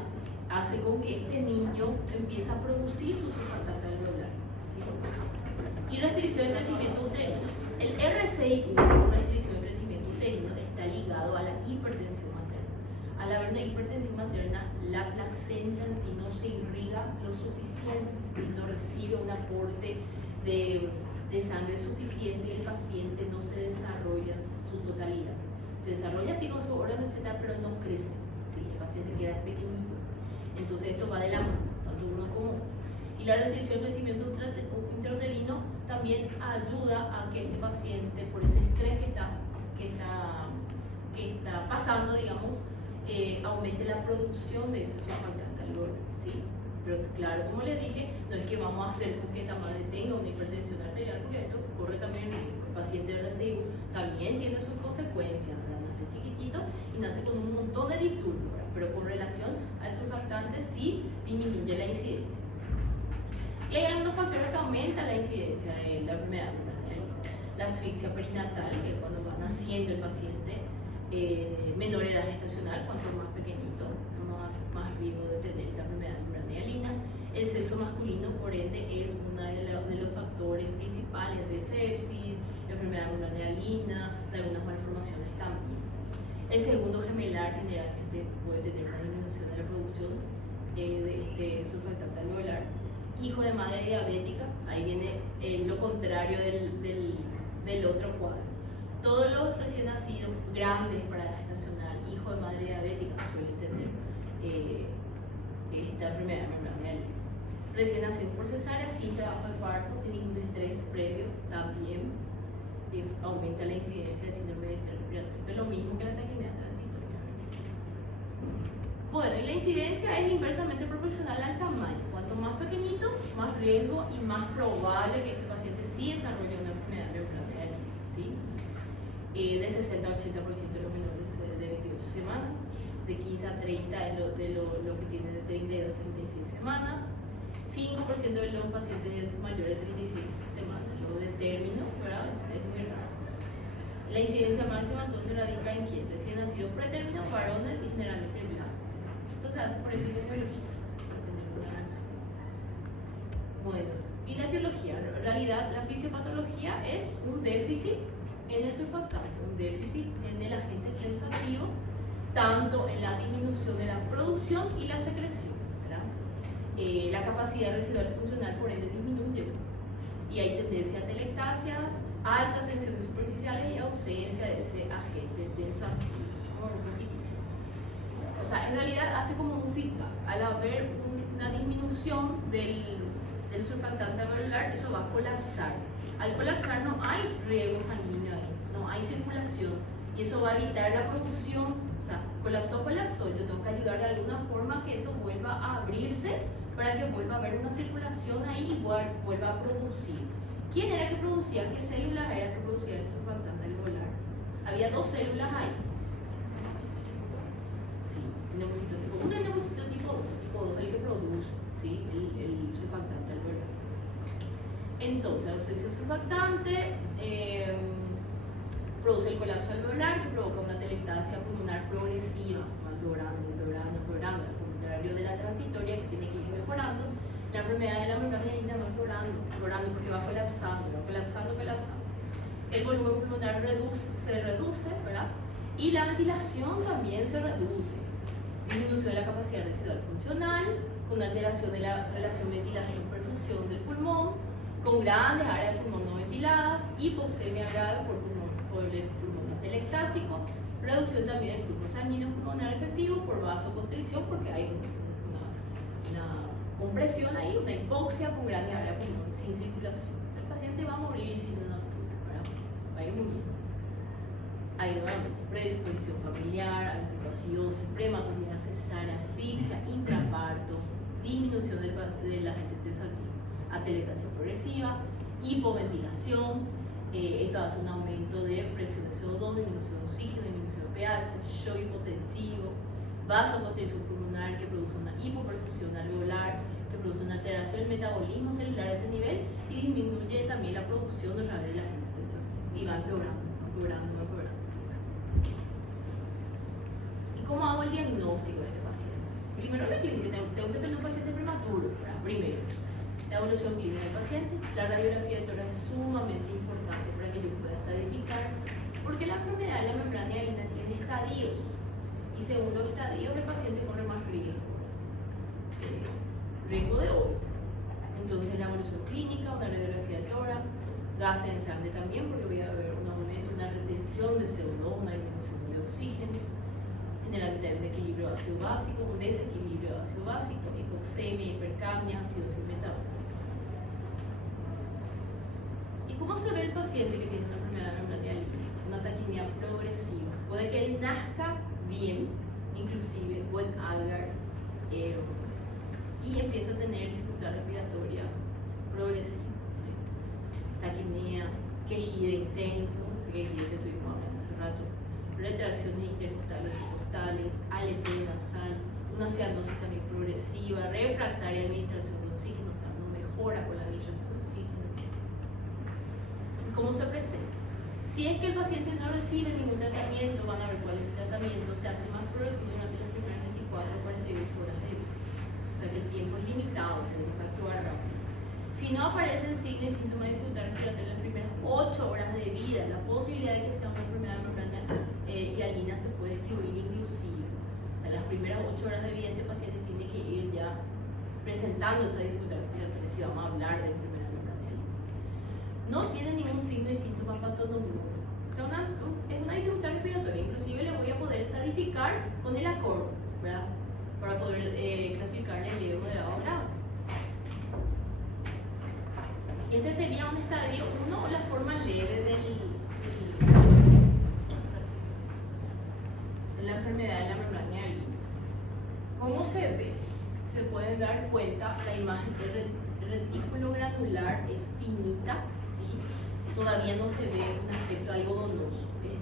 hace con que este niño empiece a producir su surfactante alveolar, ¿sí? Y restricción de crecimiento uterino. El RCI1, restricción de crecimiento uterino, está ligado a la hipertensión materna. Al haber una hipertensión materna, la placenta en sí no se irriga lo suficiente y no recibe un aporte de sangre suficiente y el paciente no se desarrolla su totalidad. Se desarrolla así con su órgano, etc., pero no crece, ¿sí? El paciente queda pequeñito. Entonces esto va de la mano, tanto uno como otro. Y la restricción del crecimiento intrauterino también ayuda a que este paciente, por ese estrés que está pasando, digamos, aumente la producción de ese surfactante alveolar, ¿sí? Pero claro, como les dije, no es que vamos a hacer con que esta madre tenga una hipertensión arterial, porque esto corre también riesgo. El paciente RCI también tiene sus consecuencias, ¿verdad? Nace chiquitito y nace con un montón de disturbios, ¿verdad? Pero con relación al surfactante sí disminuye la incidencia. Y hay algunos factores que aumentan la incidencia de la enfermedad membrana. La asfixia perinatal, que es cuando va naciendo el paciente, menor edad gestacional, cuanto más pequeño, más riesgo de tener esta enfermedad membrana. El sexo masculino, por ende, es uno de los factores principales de sepsis, enfermedad membrana, de algunas malformaciones también. El segundo gemelar generalmente puede tener una disminución de la producción de este surfactante alveolar. Hijo de madre diabética, ahí viene lo contrario del otro cuadro. Todos los recién nacidos grandes para edad gestacional, hijo de madre diabética, suelen tener esta enfermedad membrana. Recién nacido por cesárea, sin trabajo de parto, sin ningún estrés previo, también aumenta la incidencia de síndrome de estrés respiratorio. Esto es lo mismo que la taquicardia transitoria. Bueno, y la incidencia es inversamente proporcional al tamaño. Cuanto más pequeñito, más riesgo y más probable que este paciente sí desarrolle una enfermedad membrana, ¿sí? De 60 a 80% de los menores de 28 semanas, de 15 a 30 de lo que tiene de 32 a 36 semanas, 5% de los pacientes mayores de 36 semanas, lo de término, ¿verdad? Es muy raro. La incidencia máxima entonces radica en quién, recién nacidos pretérmino, varones y generalmente blancos. Esto se hace por epidemiología, para tener una noción. Bueno, y la etiología, en realidad la fisiopatología es un déficit en el surfactante, un déficit en el agente tensoactivo, tanto en la disminución de la producción y la secreción, ¿verdad? La capacidad residual funcional por ende disminuye y hay tendencia a telectasias, alta tensiones superficiales y ausencia de ese agente tensoactivo. Vamos a ver un poquitito. O sea, en realidad hace como un feedback. Al haber una disminución del surfactante alveolar, eso va a colapsar. Al colapsar no hay riego sanguíneo ahí, no hay circulación y eso va a evitar la producción. O sea, colapsó, yo tengo que ayudar de alguna forma a que eso vuelva a abrirse para que vuelva a haber una circulación ahí y vuelva a producir. ¿Quién era que producía? ¿Qué células era que producían el surfactante alveolar? Había dos células ahí. Sí, el neumocito tipo 1 y el neumocito tipo 2. Tipo 2 es el que produce, ¿sí? el surfactante alveolar. Entonces, ausencia surfactante produce el colapso alveolar que provoca una telectasia pulmonar progresiva, va empeorando, al contrario de la transitoria que tiene que ir mejorando. La enfermedad de la membrana va empeorando porque va colapsando. El volumen pulmonar se reduce, ¿verdad? Y la ventilación también se reduce. Disminución de la capacidad residual funcional, con alteración de la relación ventilación-perfusión del pulmón, con grandes áreas del pulmón no ventiladas, hipoxemia grave por el pulmón atelectásico, reducción también del flujo sanguíneo pulmonar efectivo por vasoconstricción, porque hay una compresión ahí, una hipoxia con grandes áreas del pulmón sin circulación. El paciente va a morir si no actúa, va a ir muriendo. Hay nuevamente predisposición familiar, altipacidosis, prematuridad, cesárea, asfixia, intraparto, disminución del agente tensoactivo, atelectasia progresiva, hipoventilación, Esto hace un aumento de presión de CO2, disminución de oxígeno, disminución de pH, shock hipotensivo, vasoconstricción pulmonar que produce una hipoperfusión alveolar, que produce una alteración del metabolismo celular a ese nivel y disminuye también la producción a través de la agente tensioactiva. Y va empeorando. ¿Y cómo hago el diagnóstico de este paciente? Primero tengo que tener un paciente prematuro. Primero, la evolución clínica del paciente. La radiografía de tórax es sumamente importante para que yo pueda estadificar, porque la enfermedad de la membrana hialina tiene estadios y según los estadios el paciente corre más riesgo de óbito. Entonces la evolución clínica, una radiografía de tórax, gases en sangre también, porque voy a ver un aumento, una retención de CO2, una disminución de oxígeno, generalmente hay un equilibrio ácido básico, un desequilibrio de ácido básico, hipoxemia, hipercapnia, acidosis metabólica. ¿Y cómo se ve el paciente que tiene una enfermedad de membrana hialina? Una taquimia progresiva. Puede que él nazca bien, inclusive buen agar, y empieza a tener dificultad respiratoria progresiva. Taquimia, quejido intenso, ese quejido que estuvimos hablando hace rato, retracciones intercostales y costales, aleteo nasal, una cianosis también progresiva, refractaria a administración de oxígeno, o sea, no mejora con la administración de oxígeno. ¿Cómo se presenta? Si es que el paciente no recibe ningún tratamiento, van a ver cuál es el tratamiento, se hace más progresivo durante las primeras 24 o 48 horas de vida. O sea que el tiempo es limitado, tenemos que actuar rápido. Si no aparecen signos y síntomas de dificultad respiratoria en las primeras 8 horas de vida, la posibilidad de que sea una enfermedad de membrana hialina se puede excluir inclusive. En las primeras 8 horas de vida este paciente tiene que ir ya presentando esa dificultad respiratoria si vamos a hablar de enfermedad de membrana hialina. No tiene ningún signo y síntoma patognomónico. O sea, es una dificultad respiratoria. Inclusive le voy a poder estadificar con el ACORD, ¿verdad? Para poder clasificarle en leve, moderado o grave. Y este sería un estadio 1 o la forma leve de la enfermedad de la membrana hialina. ¿Cómo se ve? Se puede dar cuenta, la imagen del retículo granular es finita, ¿sí? Todavía no se ve un aspecto algodonoso, es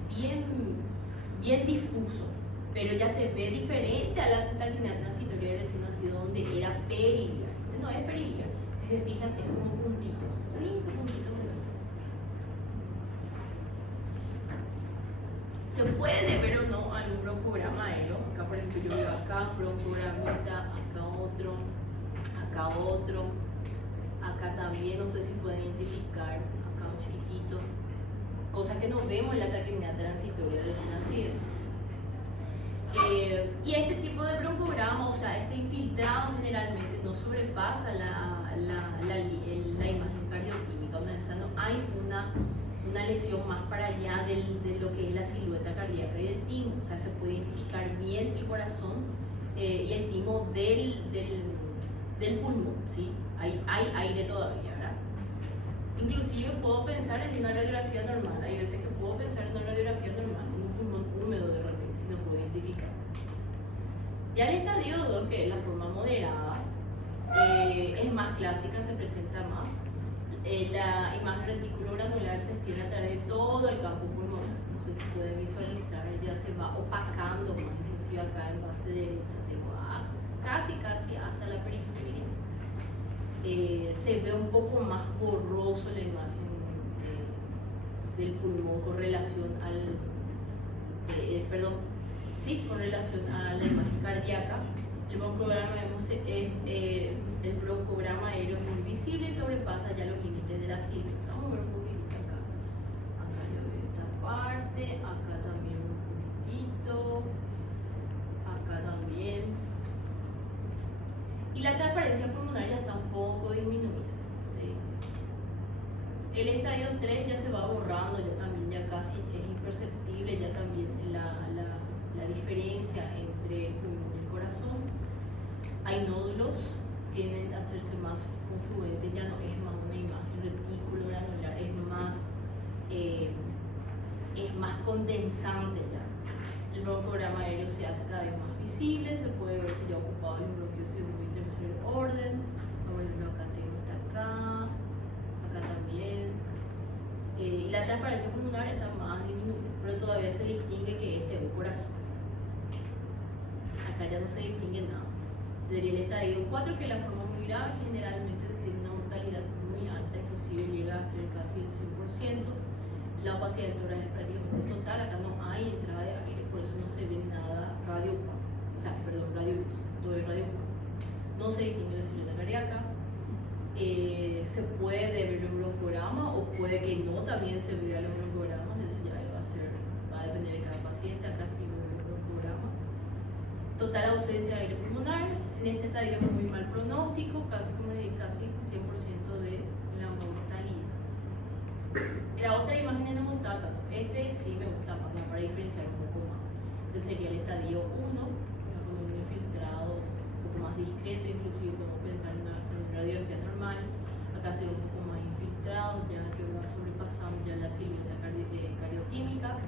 bien difuso, pero ya se ve diferente a la taquimia transitoria de recién nacido donde era periliar. No es periliar, si se fijan es como puntitos, ¿sí? Puntitos. Se puede ver o no algún broncograma aéreo. Acá por ejemplo yo veo acá broncogramita, acá otro, acá también, no sé si pueden identificar, acá un chiquitito, cosa que no vemos en la taquimia transitoria de recién nacido. Y este tipo de broncograma, o sea, este infiltrado generalmente no sobrepasa la imagen cardioquímica, o sea, no hay una lesión más para allá de lo que es la silueta cardíaca y del timo, o sea, se puede identificar bien el corazón y el timo del pulmón, ¿sí? Hay aire todavía, ¿verdad? Inclusive puedo pensar en una radiografía normal, hay veces que puedo pensar en una radiografía normal, en un pulmón húmedo de repente, si lo puedo identificar. Ya el estadio 2, que es la forma moderada, es más clásica, se presenta más. La imagen reticulogranular se extiende a través de todo el campo pulmonar. No sé si pueden visualizar, ya se va opacando más, inclusive acá en base derecha tengo casi hasta la periferia. Se ve un poco más borroso la imagen del pulmón con relación con relación a la imagen cardíaca. El broncograma el broncograma aéreo es muy visible y sobrepasa ya los límites de la silueta. Vamos a ver un poquitito acá. Acá yo veo esta parte, acá también un poquitito, acá también. Y la transparencia pulmonar ya está un poco disminuida, ¿sí? El estadio 3 ya se va borrando, ya también ya casi es imperceptible, ya también la diferencia entre el pulmón y el corazón. Hay nódulos, tienden a hacerse más confluentes, ya no es más una imagen retículo granular, es más condensante ya. El broncograma aéreo se hace cada vez más visible, se puede ver si ya ha ocupado el bronquio segundo y tercer orden. Por ejemplo, acá tengo hasta acá también. Y la transparencia pulmonar está más disminuida, pero todavía se distingue que este es un corazón. Acá ya no se distingue nada. Sería el estadio 4, que es la forma muy grave, generalmente tiene una mortalidad muy alta, inclusive llega a ser casi el 100%. La opacidad del tórax es prácticamente total, acá no hay entrada de aire, por eso no se ve nada radioluz, todo es radioluz. No se distingue la silueta cardíaca. Se puede ver el broncograma o puede que no también se vea el broncograma, eso ya va a depender de cada paciente. Acá sí veo el broncograma. Total ausencia de aire pulmonar, en este estadio muy mal pronóstico, casi 100% de la mortalidad. La otra imagen no me gustaba tanto, este sí me gusta más, para diferenciar un poco más. Este sería el estadio 1, con un infiltrado un poco más discreto, inclusive podemos pensar en una radiografía normal. Acá se ve un poco más infiltrado, ya que va sobrepasando ya la silueta cardiotímica.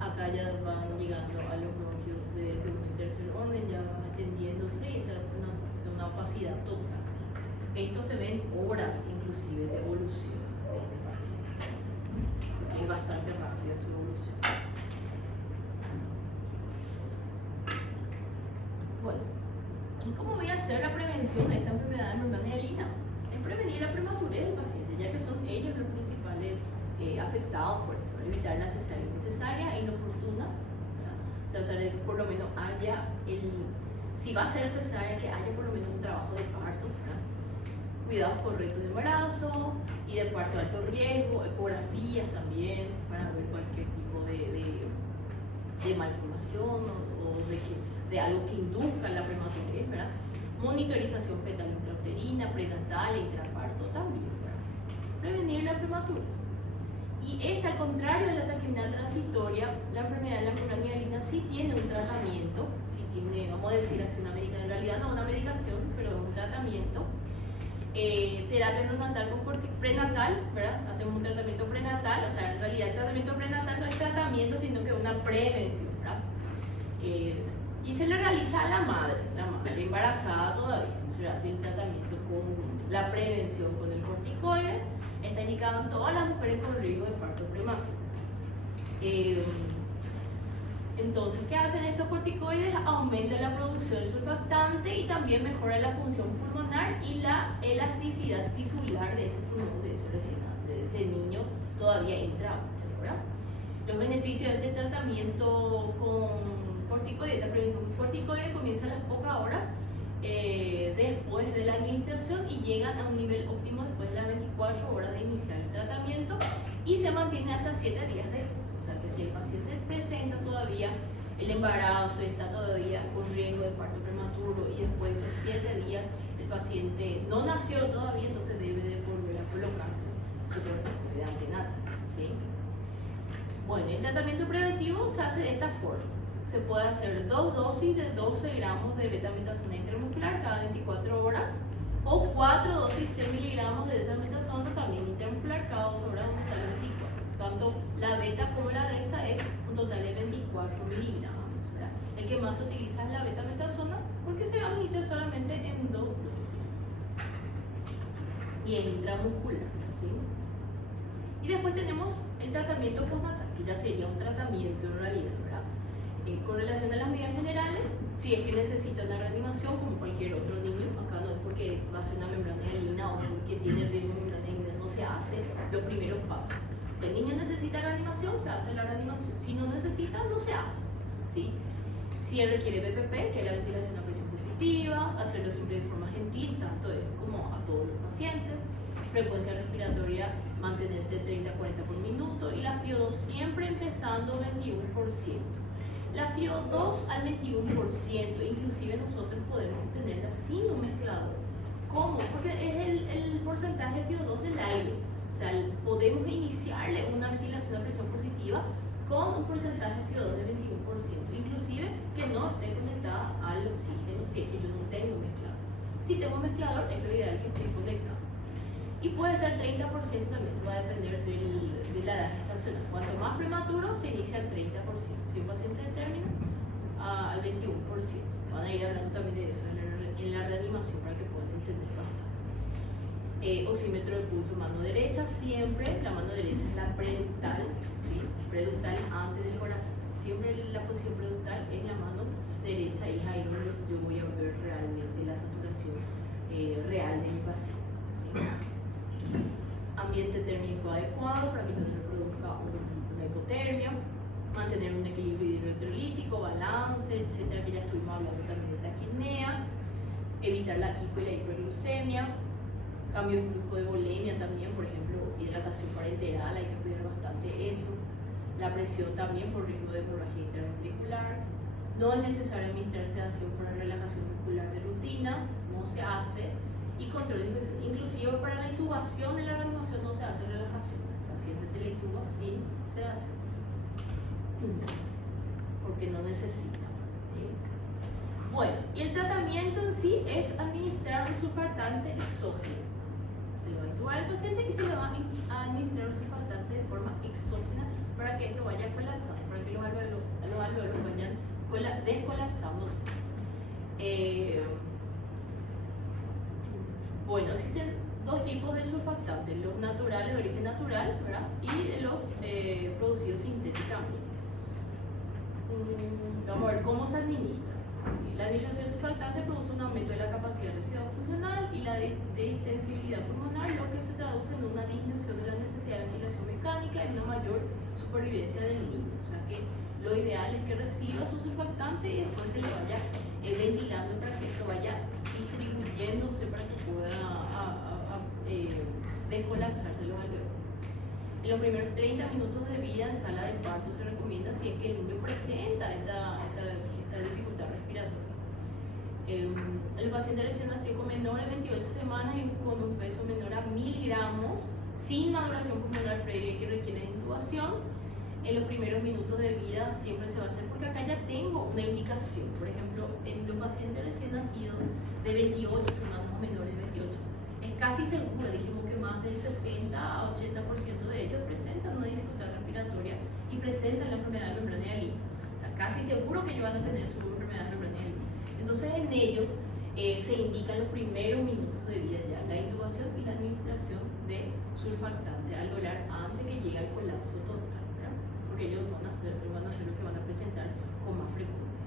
Acá ya van llegando a los bronquios de segundo y tercer orden, ya va extendiéndose y está una opacidad total. Esto se ve en horas inclusive de evolución de este paciente, porque es bastante rápida su evolución. Bueno, ¿y cómo voy a hacer la prevención de esta enfermedad de membrana hialina? Es prevenir la prematurez del paciente, ya que son ellos los principales afectados por esto. Evitar las cesáreas innecesarias e inoportunas, ¿verdad? Tratar de que por lo menos haya si va a ser cesárea, que haya por lo menos un trabajo de parto, ¿verdad? Cuidados correctos de embarazo y de parto de alto riesgo, ecografías también para ver cualquier tipo de malformación o de algo que induzca la prematurez, ¿verdad? Monitorización fetal intrauterina, prenatal e intraparto también, ¿verdad? Prevenir la prematurez. Y esta, al contrario de la taquipnea transitoria, la enfermedad de la membrana hialina sí tiene un tratamiento, sí tiene, vamos a decir así, una medicación, en realidad no una medicación, pero un tratamiento. Terapia neonatal con prenatal, ¿verdad? Hacemos un tratamiento prenatal, o sea, en realidad el tratamiento prenatal no es tratamiento, sino que es una prevención, ¿verdad? Y se le realiza a la madre embarazada todavía, se hace el tratamiento con la prevención con el corticoide. Está indicado en todas las mujeres con riesgo de parto prematuro. Entonces, ¿qué hacen estos corticoides? Aumentan la producción del surfactante y también mejora la función pulmonar y la elasticidad tisular de ese pulmón, de ese recién nacido, de ese niño todavía intraútero, ¿verdad? Los beneficios de este tratamiento con corticoide, esta prevención con corticoide, comienzan a las pocas horas después de la administración y llegan a un nivel óptimo después de las 24 horas de iniciar el tratamiento y se mantiene hasta 7 días después. O sea que si el paciente presenta todavía el embarazo, está todavía con riesgo de parto prematuro y después de estos 7 días el paciente no nació todavía, entonces debe de volver a colocarse su corticoide antenatal, ¿sí? Bueno, el tratamiento preventivo se hace de esta forma. Se puede hacer 2 dosis de 12 gramos de betametasona intramuscular cada 24 horas o 4 dosis 6 miligramos de desametasona también intramuscular cada 2 horas, un total de 24. Tanto la beta como la dexa es un total de 24 miligramos, ¿verdad? El que más se utiliza es la betametasona porque se administra solamente en 2 dosis y es intramuscular, ¿sí? Y después tenemos el tratamiento postnatal, que ya sería un tratamiento en realidad, ¿verdad? Con relación a las medidas generales, si es que necesita una reanimación como cualquier otro niño, acá no es porque va a ser una membrana hialina o porque tiene riesgo de membrana hialina, no se hace los primeros pasos. Si el niño necesita reanimación, se hace la reanimación. Si no necesita, no se hace, ¿sí? Si él requiere BPP, que es la ventilación a presión positiva, hacerlo siempre de forma gentil, tanto él como a todos los pacientes. Frecuencia respiratoria, mantenerte 30 a 40 por minuto y la FiO2 siempre empezando 21%. La FiO2 al 21%, inclusive nosotros podemos obtenerla sin un mezclador. ¿Cómo? Porque es el porcentaje de FiO2 del aire. O sea, podemos iniciarle una ventilación a presión positiva con un porcentaje de FiO2 de 21%, inclusive que no esté conectada al oxígeno si es que yo no tengo un mezclador. Si tengo un mezclador, es lo ideal que esté conectado. Y puede ser 30% también, esto va a depender de la edad gestacional. Cuanto más prematuro, se inicia al 30%. Si un paciente de término, al 21%. Van a ir hablando también de eso en la reanimación para que puedan entender bastante. Oxímetro de pulso mano derecha, siempre la mano derecha es la preductal, ¿sí? Preductal antes del corazón. Siempre la posición preductal es la mano derecha y es ahí donde yo voy a ver realmente la saturación real de mi paciente, ¿sí? Ambiente térmico adecuado para que no se produzca una hipotermia, mantener un equilibrio hidroelectrolítico, balance, etcétera, que ya estuvimos hablando también de taquipnea, evitar la hipo y la hiperglucemia, cambio de grupo de volemia también, por ejemplo, hidratación parenteral, hay que cuidar bastante eso, la presión también por riesgo de hemorragia intraventricular, no es necesario administrar sedación para relajación muscular de rutina, no se hace, y control de infección. Inclusive para la intubación en la reanimación no se hace relajación, el paciente se le intuba sin sedación, porque no necesita. ¿Sí? Bueno, y el tratamiento en sí es administrar un surfactante exógeno. Se le va a intubar al paciente y se le va a administrar un surfactante de forma exógena para que esto vaya colapsando, para que los alveolos vayan descolapsándose. Bueno, existen dos tipos de surfactantes, los naturales de origen natural, ¿verdad? Y los producidos sintéticamente. Vamos a ver cómo se administra. La administración de surfactante produce un aumento de la capacidad residual funcional y la de distensibilidad pulmonar, lo que se traduce en una disminución de la necesidad de ventilación mecánica y una mayor supervivencia del niño. O sea que lo ideal es que reciba su surfactante y después se le vaya ventilando para que esto vaya distribuyéndose para que pueda descolapsarse los alveolos. En los primeros 30 minutos de vida en sala de parto se recomienda si es que el niño presenta esta dificultad respiratoria. El paciente recién nacido con menor de 28 semanas y con un peso menor a 1000 gramos, sin maduración pulmonar previa que requiere de intubación, en los primeros minutos de vida siempre se va a hacer, porque acá ya tengo una indicación. Por ejemplo, en los pacientes recién nacidos de 28 semanas o menores de 28, es casi seguro, dijimos que más del 60 a 80% de ellos presentan una dificultad respiratoria y presentan la enfermedad de membrana hialina. O sea, casi seguro que ellos van a tener su enfermedad de membrana hialina. Entonces, en ellos se indican los primeros minutos de vida ya, la intubación y la administración de surfactante alveolar antes que llegue al colapso total, ¿verdad? Porque ellos van a ser lo que van a presentar con más frecuencia.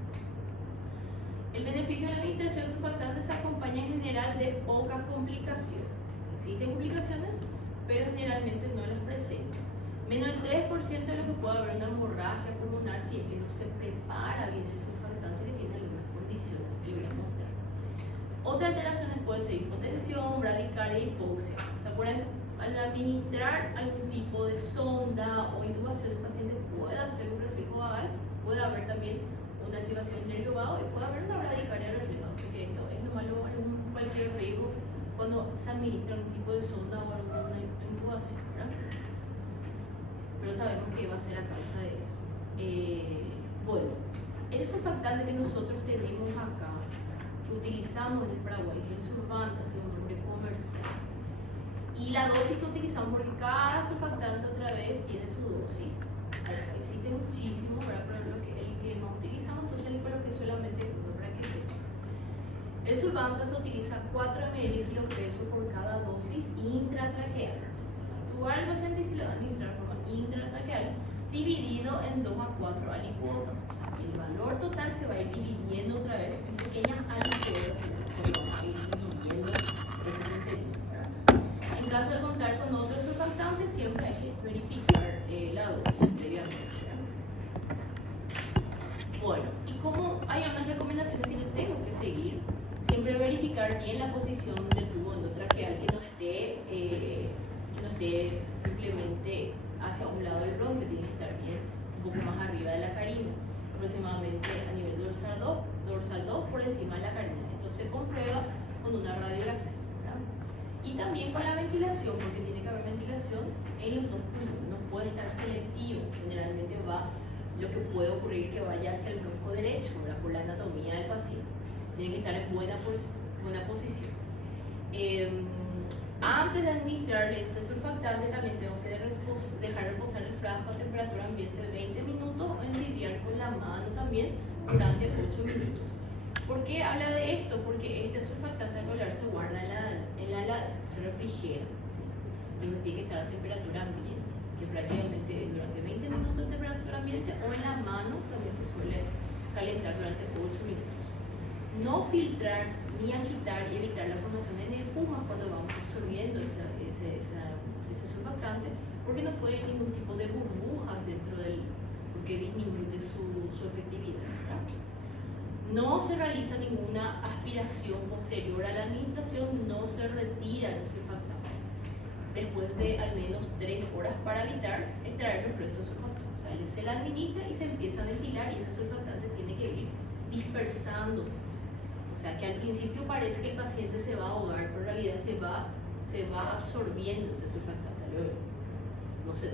El beneficio de la administración de surfactantes se acompaña en general de pocas complicaciones. Existen complicaciones, pero generalmente no las presenta. Menos del 3% de lo que puede haber una hemorragia pulmonar si es que no se prepara bien el surfactante que tiene algunas condiciones que le voy a mostrar. Otras alteraciones pueden ser hipotensión, bradicardia y hipoxia. ¿Se acuerdan? Al administrar algún tipo de sonda o intubación, el paciente puede hacer un reflejo vagal, puede haber también una activación del nervio vago y puede haber una bradicardia reflejada. Así que esto es normal, cualquier riesgo cuando se administra algún tipo de sonda o alguna intubación, ¿verdad? Pero sabemos que va a ser a causa de eso. Bueno, el surfactante que nosotros tenemos acá, que utilizamos en el Paraguay, es el Survanta, tiene un nombre comercial. Y la dosis que utilizamos, porque cada surfactante otra vez tiene su dosis. Existe muchísimo, ¿verdad? Pero el que más utilizamos, entonces es lo que solamente uno, para que sepa. El Survanta se utiliza 4 ml peso por cada dosis intratraqueal. Se va a intubar al paciente y se le va a administrar de forma intratraqueal, dividido en 2 a 4 alicuotas. O sea, el valor total se va a ir dividiendo otra vez en pequeñas alicuotas, y vamos a ir dividiendo ese contenido. En caso de contar con otros surfactantes, siempre hay que verificar la dosis previamente. Bueno, y como hay unas recomendaciones que yo tengo que seguir, siempre verificar bien la posición del tubo endotraqueal, que no esté simplemente hacia un lado del bronquio, tiene que estar bien un poco más arriba de la carina, aproximadamente a nivel dorsal 2 por encima de la carina. Esto se comprueba con una radiografía. Y también con la ventilación, porque tiene que haber ventilación en los dos pulmones, no puede estar selectivo. Generalmente lo que puede ocurrir que vaya hacia el bronco derecho, ¿verdad? Por la anatomía del paciente. Tiene que estar en buena posición. Antes de administrarle este surfactante, también tengo que dejar reposar el frasco a temperatura ambiente de 20 minutos o enlidiar con la mano también durante 8 minutos. ¿Por qué habla de esto? Porque este surfactante alveolar se guarda en la heladera, se refrigera, ¿sí? Entonces tiene que estar a temperatura ambiente, que prácticamente es durante 20 minutos a temperatura ambiente, o en la mano también se suele calentar durante 8 minutos. No filtrar ni agitar y evitar la formación de espumas cuando vamos absorbiendo ese surfactante, porque no puede haber ningún tipo de burbujas dentro del, porque disminuye su efectividad, ¿verdad? No se realiza ninguna aspiración posterior a la administración, no se retira ese surfactante después de al menos 3 horas para evitar extraer los restos surfactantes. O sea, se la administra y se empieza a ventilar y ese surfactante tiene que ir dispersándose. O sea, que al principio parece que el paciente se va a ahogar, pero en realidad se va absorbiendo ese surfactante. Luego,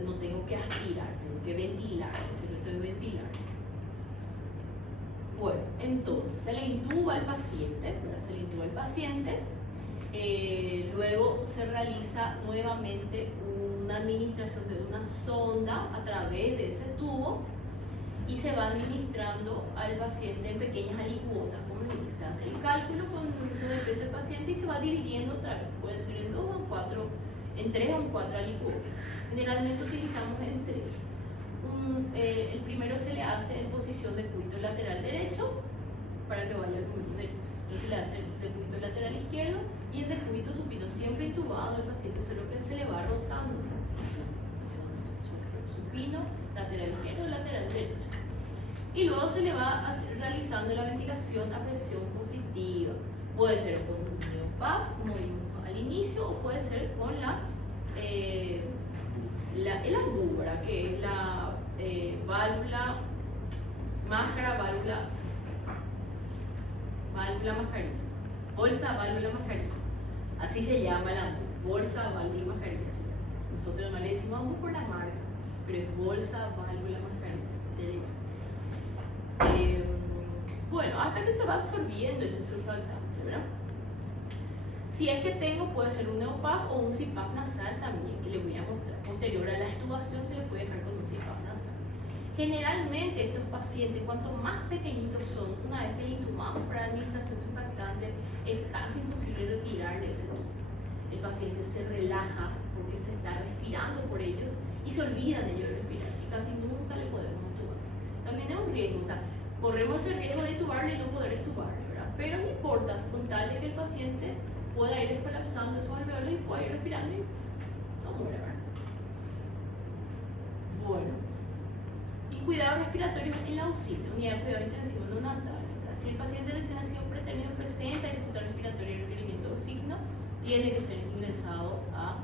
no tengo que aspirar, tengo que ventilar, el secreto es ventilar. Bueno, entonces se le intuba al paciente, ¿verdad? Se le intuba al paciente, luego se realiza nuevamente una administración de una sonda a través de ese tubo y se va administrando al paciente en pequeñas alicuotas. Se hace el cálculo con el peso del paciente y se va dividiendo otra vez, puede ser en 2 o 4, en 3 o 4 alicuotas. Generalmente utilizamos en 3. El primero se le hace en posición de cúbito lateral derecho para que vaya al cúbito derecho. Entonces se le hace el decúbito lateral izquierdo y el decúbito supino, siempre intubado al paciente, solo que se le va rotando. Supino, lateral izquierdo, lateral derecho. Y luego se le va realizando la ventilación a presión positiva. Puede ser con un neopaf, como vimos al inicio, o puede ser con el AMBU, que es la válvula, máscara, válvula mascarilla, bolsa, válvula, mascarilla. Así se llama el AMBU, bolsa, válvula, mascarilla. Se llama. Nosotros no le decimos AMBU por la marca, pero es bolsa, válvula, mascarilla, así se llama. Bueno, hasta que se va absorbiendo este surfactante, ¿verdad? Si es que tengo, puede ser un neopaf o un CPAP nasal también, que le voy a mostrar. Posterior a la extubación se le puede dejar con un CPAP nasal. Generalmente estos pacientes, cuanto más pequeñitos son, una vez que le intubamos para administración surfactante, es casi imposible retirarle ese tubo. El paciente se relaja porque se está respirando por ellos y se olvidan ellos de respirar y casi nunca le podemos intubar. También es un riesgo, o sea, corremos el riesgo de intubarle y no poder extubarle, ¿verdad? Pero no importa, con tal de que el paciente pueda ir descolapsando esos alveolos y pueda ir respirando y no muere, ¿verdad? Bueno, y cuidado respiratorio en la UCI, unidad de cuidado intensivo neonatal, ¿verdad? Si el paciente recién nacido pretérmino presenta dificultad respiratoria y requerimiento de oxígeno, tiene que ser ingresado a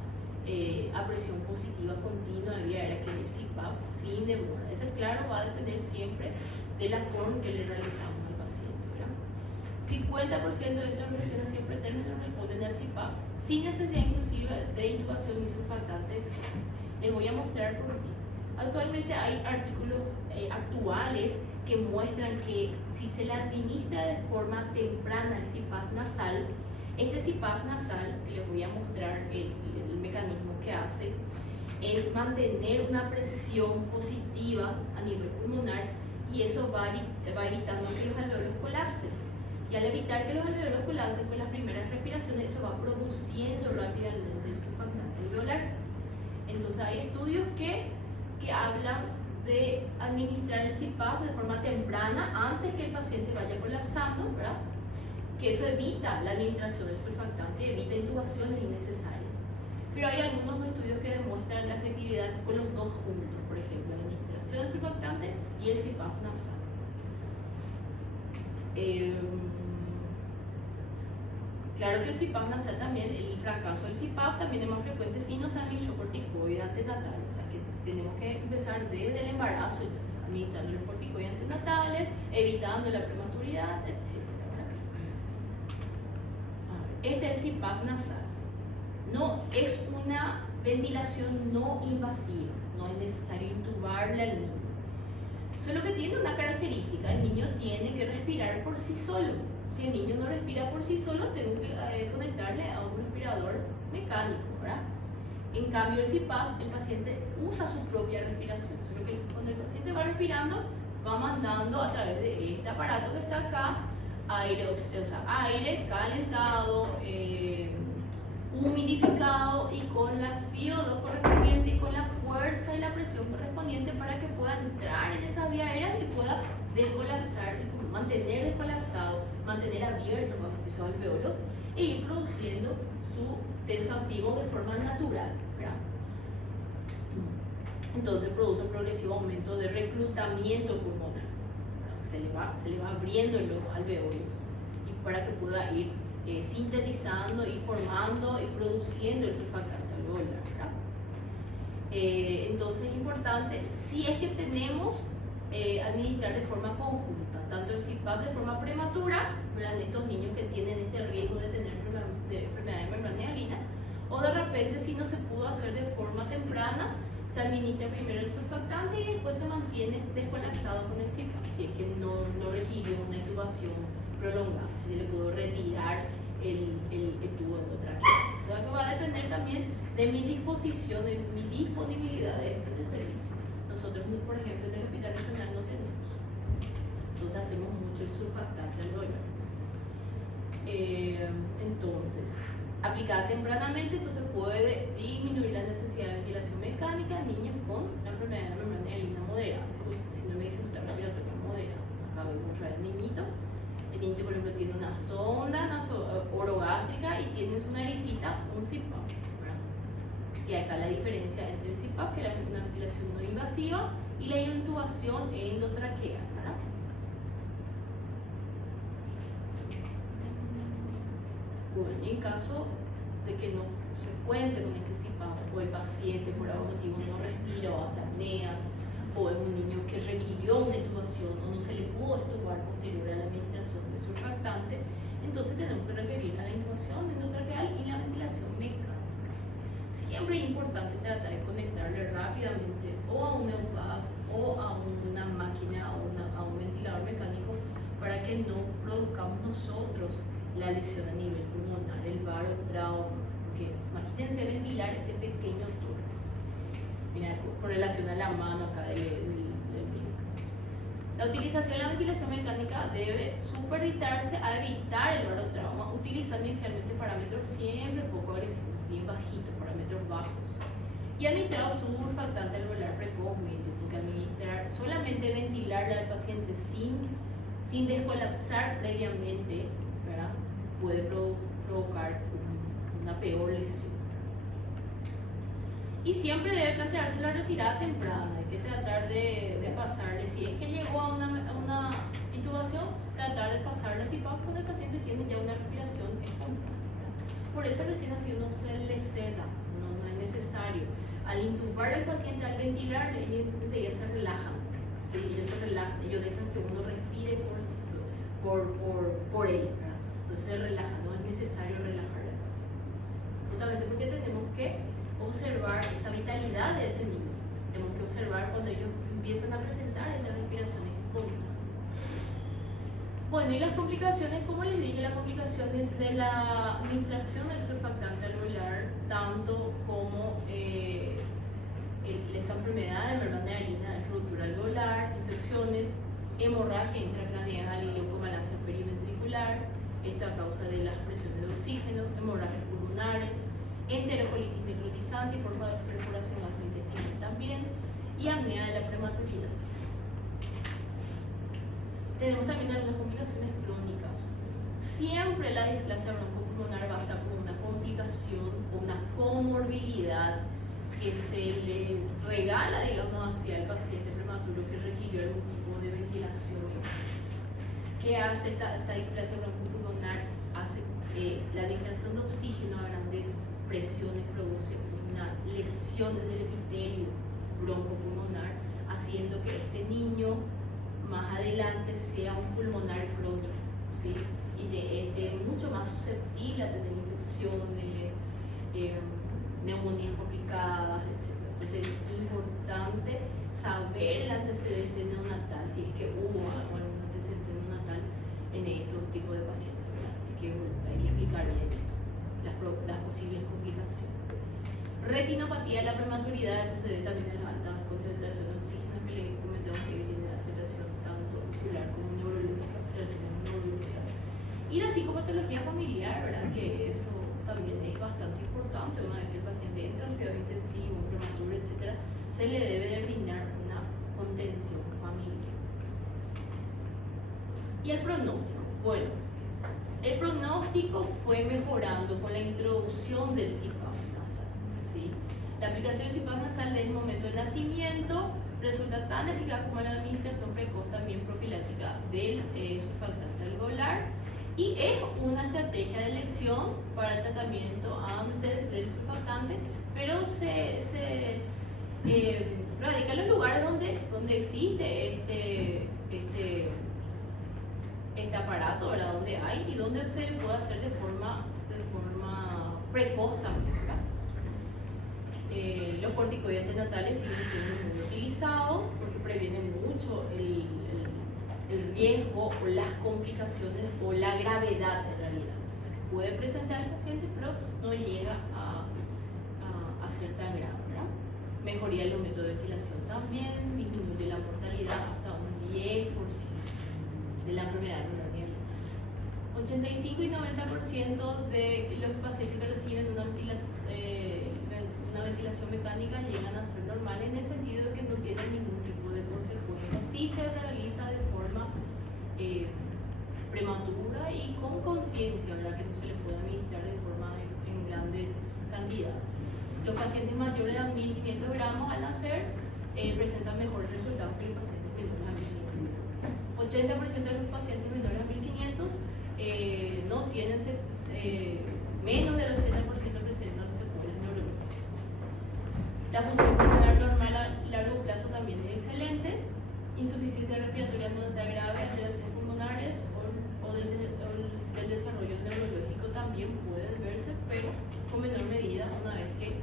presión positiva continua de vía aérea, que es el CPAP, sin demora. Eso, claro, va a depender siempre de la forma que le realizamos al paciente, ¿verdad? 50% de estos recién nacidos pretérminos responden al CPAP sin necesidad inclusive de intubación ni surfactante exógeno. Les voy a mostrar por qué. Actualmente hay artículos actuales que muestran que si se le administra de forma temprana el CPAP nasal, este CPAP nasal, que les voy a mostrar el mecanismo que hace, es mantener una presión positiva a nivel pulmonar y eso va evitando que los alveolos colapsen. Y al evitar que los alveolos colapsen con las primeras respiraciones, eso va produciendo rápidamente el surfactante alveolar. Entonces hay estudios que hablan de administrar el CPAP de forma temprana antes que el paciente vaya colapsando, ¿verdad? Que eso evita la administración del surfactante, evita intubaciones innecesarias. Pero hay algunos estudios que demuestran la efectividad con los dos juntos, por ejemplo, la administración del surfactante y el CPAP nasal. Claro que el CPAP nasal también, el fracaso del CPAP también es más frecuente si no se administró corticoides antenatales, o sea que tenemos que empezar desde el embarazo, administrando los corticoides antenatales, evitando la prematuridad, etc. Este es el CPAP nasal. No es una ventilación no invasiva, no es necesario intubarle al niño. Solo que tiene una característica, el niño tiene que respirar por sí solo. Si el niño no respira por sí solo, tengo que conectarle a un respirador mecánico, ¿verdad? En cambio, el CPAP, el paciente usa su propia respiración, solo que cuando el paciente va respirando, va mandando a través de este aparato que está acá, aire calentado, humidificado y con la FiO2 correspondiente y con la fuerza y la presión correspondiente para que pueda entrar en esa vía aérea y pueda descolapsar, mantener descolapsado, mantener abierto esos alveolos e ir produciendo su tensoactivo de forma natural, ¿verdad? Entonces produce un progresivo aumento de reclutamiento pulmonar, ¿verdad? Se le va abriendo los alveolos y para que pueda ir sintetizando y formando y produciendo el surfactante alveolar, ¿verdad? Entonces es importante, si es que tenemos administrar de forma conjunta, tanto el CPAP de forma prematura, ¿verdad? En estos niños que tienen este riesgo de tener enfermedad de membrana hialina, o de repente si no se pudo hacer de forma temprana, se administra primero el surfactante y después se mantiene descolapsado con el CPAP, si es que no requirió una intubación prolongada, si se le pudo retirar el tubo endotráqueo. O sea, que va a depender también de mi disposición, de mi disponibilidad de esto en el servicio. Nosotros, por ejemplo, en el hospital regional no tenemos. Entonces hacemos mucho el surfactante alveolar. Entonces, aplicada tempranamente, entonces puede disminuir la necesidad de ventilación mecánica en niños con la enfermedad de membrana hialina moderada, síndrome de dificultad respiratoria moderada. Acá vemos el niñito. El niño, por ejemplo, tiene una sonda orogástrica y tiene en su naricita un CPAP, ¿verdad? Y acá la diferencia entre el CPAP, que es una ventilación no invasiva, y la intubación endotraqueal, ¿verdad? Bueno, en caso de que no se cuente con este CPAP o el paciente por algún motivo no respira o hace apneas, o es un niño que requirió una intubación o no se le pudo intubar posterior a la administración de surfactante, entonces tenemos que requerir a la intubación endotraqueal y la ventilación mecánica. Siempre es importante tratar de conectarle rápidamente o a un EUPAF o a una máquina o a un ventilador mecánico para que no produzcamos nosotros la lesión a nivel pulmonar, el barotrauma, porque imagínense ventilar este pequeño tórax. Mira, con relación a la mano acá del médico. La utilización de la ventilación mecánica debe superditarse a evitar el barotrauma, utilizando inicialmente parámetros siempre poco agresivos, bien bajitos, parámetros bajos. Y administrar surfactante alveolar precozmente, porque solamente ventilarle al paciente sin descolapsar previamente, ¿verdad? Puede provocar una peor lesión. Y siempre debe plantearse la retirada temprana, hay que tratar de pasarle, si es que llegó a una intubación, tratar de pasarle si cuando el paciente tiene ya una respiración espontánea. Por eso recién nacido no se le ceda, no es necesario. Al intubar al paciente, al ventilar, ellos enseguida se relajan, ¿sí? Ellos se relajan, ellos dejan que uno respire por él, ¿verdad? Entonces se relaja, no es necesario relajar al paciente, justamente porque tenemos que observar esa vitalidad de ese niño. Tenemos que observar cuando ellos empiezan a presentar esas respiraciones espontáneas. Bueno, y las complicaciones, como les dije, las complicaciones de la administración del surfactante alveolar, tanto como esta enfermedad de membrana hialina, ruptura alveolar, infecciones, hemorragia intracraneal y leucomalacia periventricular, esto a causa de las presiones de oxígeno, hemorragias pulmonares, enterocolitis necrotizante y por perforación gastrointestinal también, y apnea de la prematuridad. Tenemos también algunas complicaciones crónicas. Siempre la displasia broncopulmonar va a estar con una complicación o una comorbilidad que se le regala, digamos así, al paciente prematuro que requirió algún tipo de ventilación. ¿Qué hace esta displasia broncopulmonar? Hace la administración de oxígeno a grandes presiones produce una lesión del epitelio broncopulmonar, haciendo que este niño más adelante sea un pulmonar crónico, ¿sí? Y esté mucho más susceptible a tener infecciones, neumonías complicadas, etc. Entonces es importante saber el antecedente neonatal, si es que hubo algún antecedente neonatal en estos tipos de pacientes, ¿verdad? Hay que explicar bien las posibles complicaciones. Retinopatía de la prematuridad, esto se debe también a las altas concentraciones de oxígeno que les comentamos que tiene afectación tanto ocular como neurológica, y la psicopatología familiar, ¿verdad? Que eso también es bastante importante. hipotensivo, un prematuro, etc., se le debe de brindar una contención familiar. ¿Y el pronóstico? Bueno, el pronóstico fue mejorando con la introducción del CPAP nasal, ¿sí? La aplicación del CPAP nasal desde el momento del nacimiento resulta tan eficaz como la administración precoz también profiláctica del surfactante alveolar, y es una estrategia de elección para el tratamiento antes del surfactante, pero se radica en los lugares donde existe este aparato, ¿verdad? Donde hay y donde se puede hacer de forma precoz también, ¿verdad? Los corticoides antenatales siguen siendo muy utilizados porque previenen mucho el riesgo o las complicaciones o la gravedad en realidad. O sea, que puede presentar el paciente, pero no llega a ser tan grave, ¿verdad? Mejoría de los métodos de ventilación también, disminuye la mortalidad hasta un 10% de la enfermedad neuroniana. 85 y 90% de los pacientes que reciben una ventilación mecánica llegan a ser normales, en el sentido de que no tienen ningún tipo de consecuencia. Sí se realiza de forma prematura y con conciencia, ¿verdad? Que no se le puede administrar de forma en grandes cantidades. Los pacientes mayores a 1500 gramos al nacer presentan mejores resultados que los pacientes menores a 1500. 80% de los pacientes menores a 1500 no tienen, menos del 80% presentan secuelas neurológicas. La función pulmonar normal a largo plazo también es excelente. Insuficiencia respiratoria neonatal grave, alteraciones pulmonares o del desarrollo neurológico también puede verse, pero con menor medida una vez que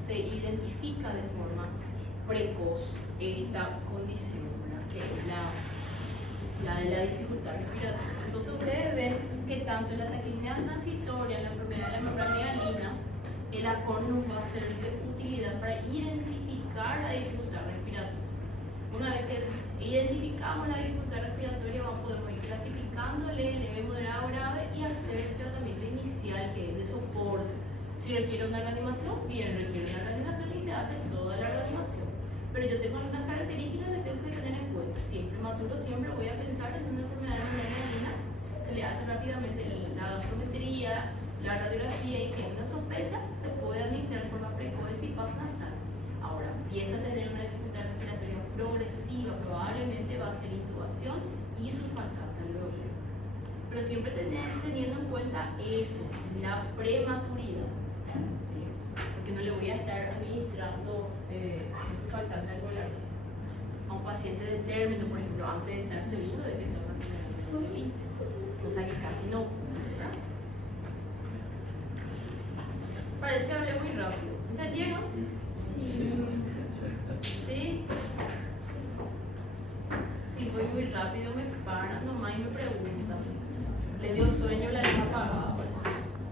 se identifica de forma precoz esta condición, ¿verdad? Que es la de la dificultad respiratoria. Entonces ustedes ven que tanto en la taquipnea transitoria, en la enfermedad de la membrana hialina, el ACORN nos va a ser de utilidad para identificar la dificultad respiratoria. Una vez que identificamos la dificultad respiratoria, podemos ir clasificándole leve, moderado, grave y hacer el tratamiento inicial, que es de soporte. Si requiere una reanimación, bien, requiere una reanimación y se hace toda la reanimación. Pero yo tengo algunas características que tengo que tener en cuenta. Si es prematuro, siempre voy a pensar en una enfermedad de membrana hialina. Se le hace rápidamente la gasometría, la radiografía, y si hay una sospecha, se puede administrar de forma precoz el CPAP nasal. Ahora, empieza a tener una dificultad respiratoria progresiva, probablemente va a ser intubación y surfactante alveolar. Pero siempre teniendo en cuenta eso, la prematuridad, ¿sí? Porque no le voy a estar administrando surfactante alveolar a un paciente de término, por ejemplo, antes de estar seguro de que sea una enfermedad neurológica, cosa que casi no ocurre, ¿verdad? Parece que hablé muy rápido. ¿Entendieron? ¿Sí? Si voy muy rápido me paran nomás y me preguntan.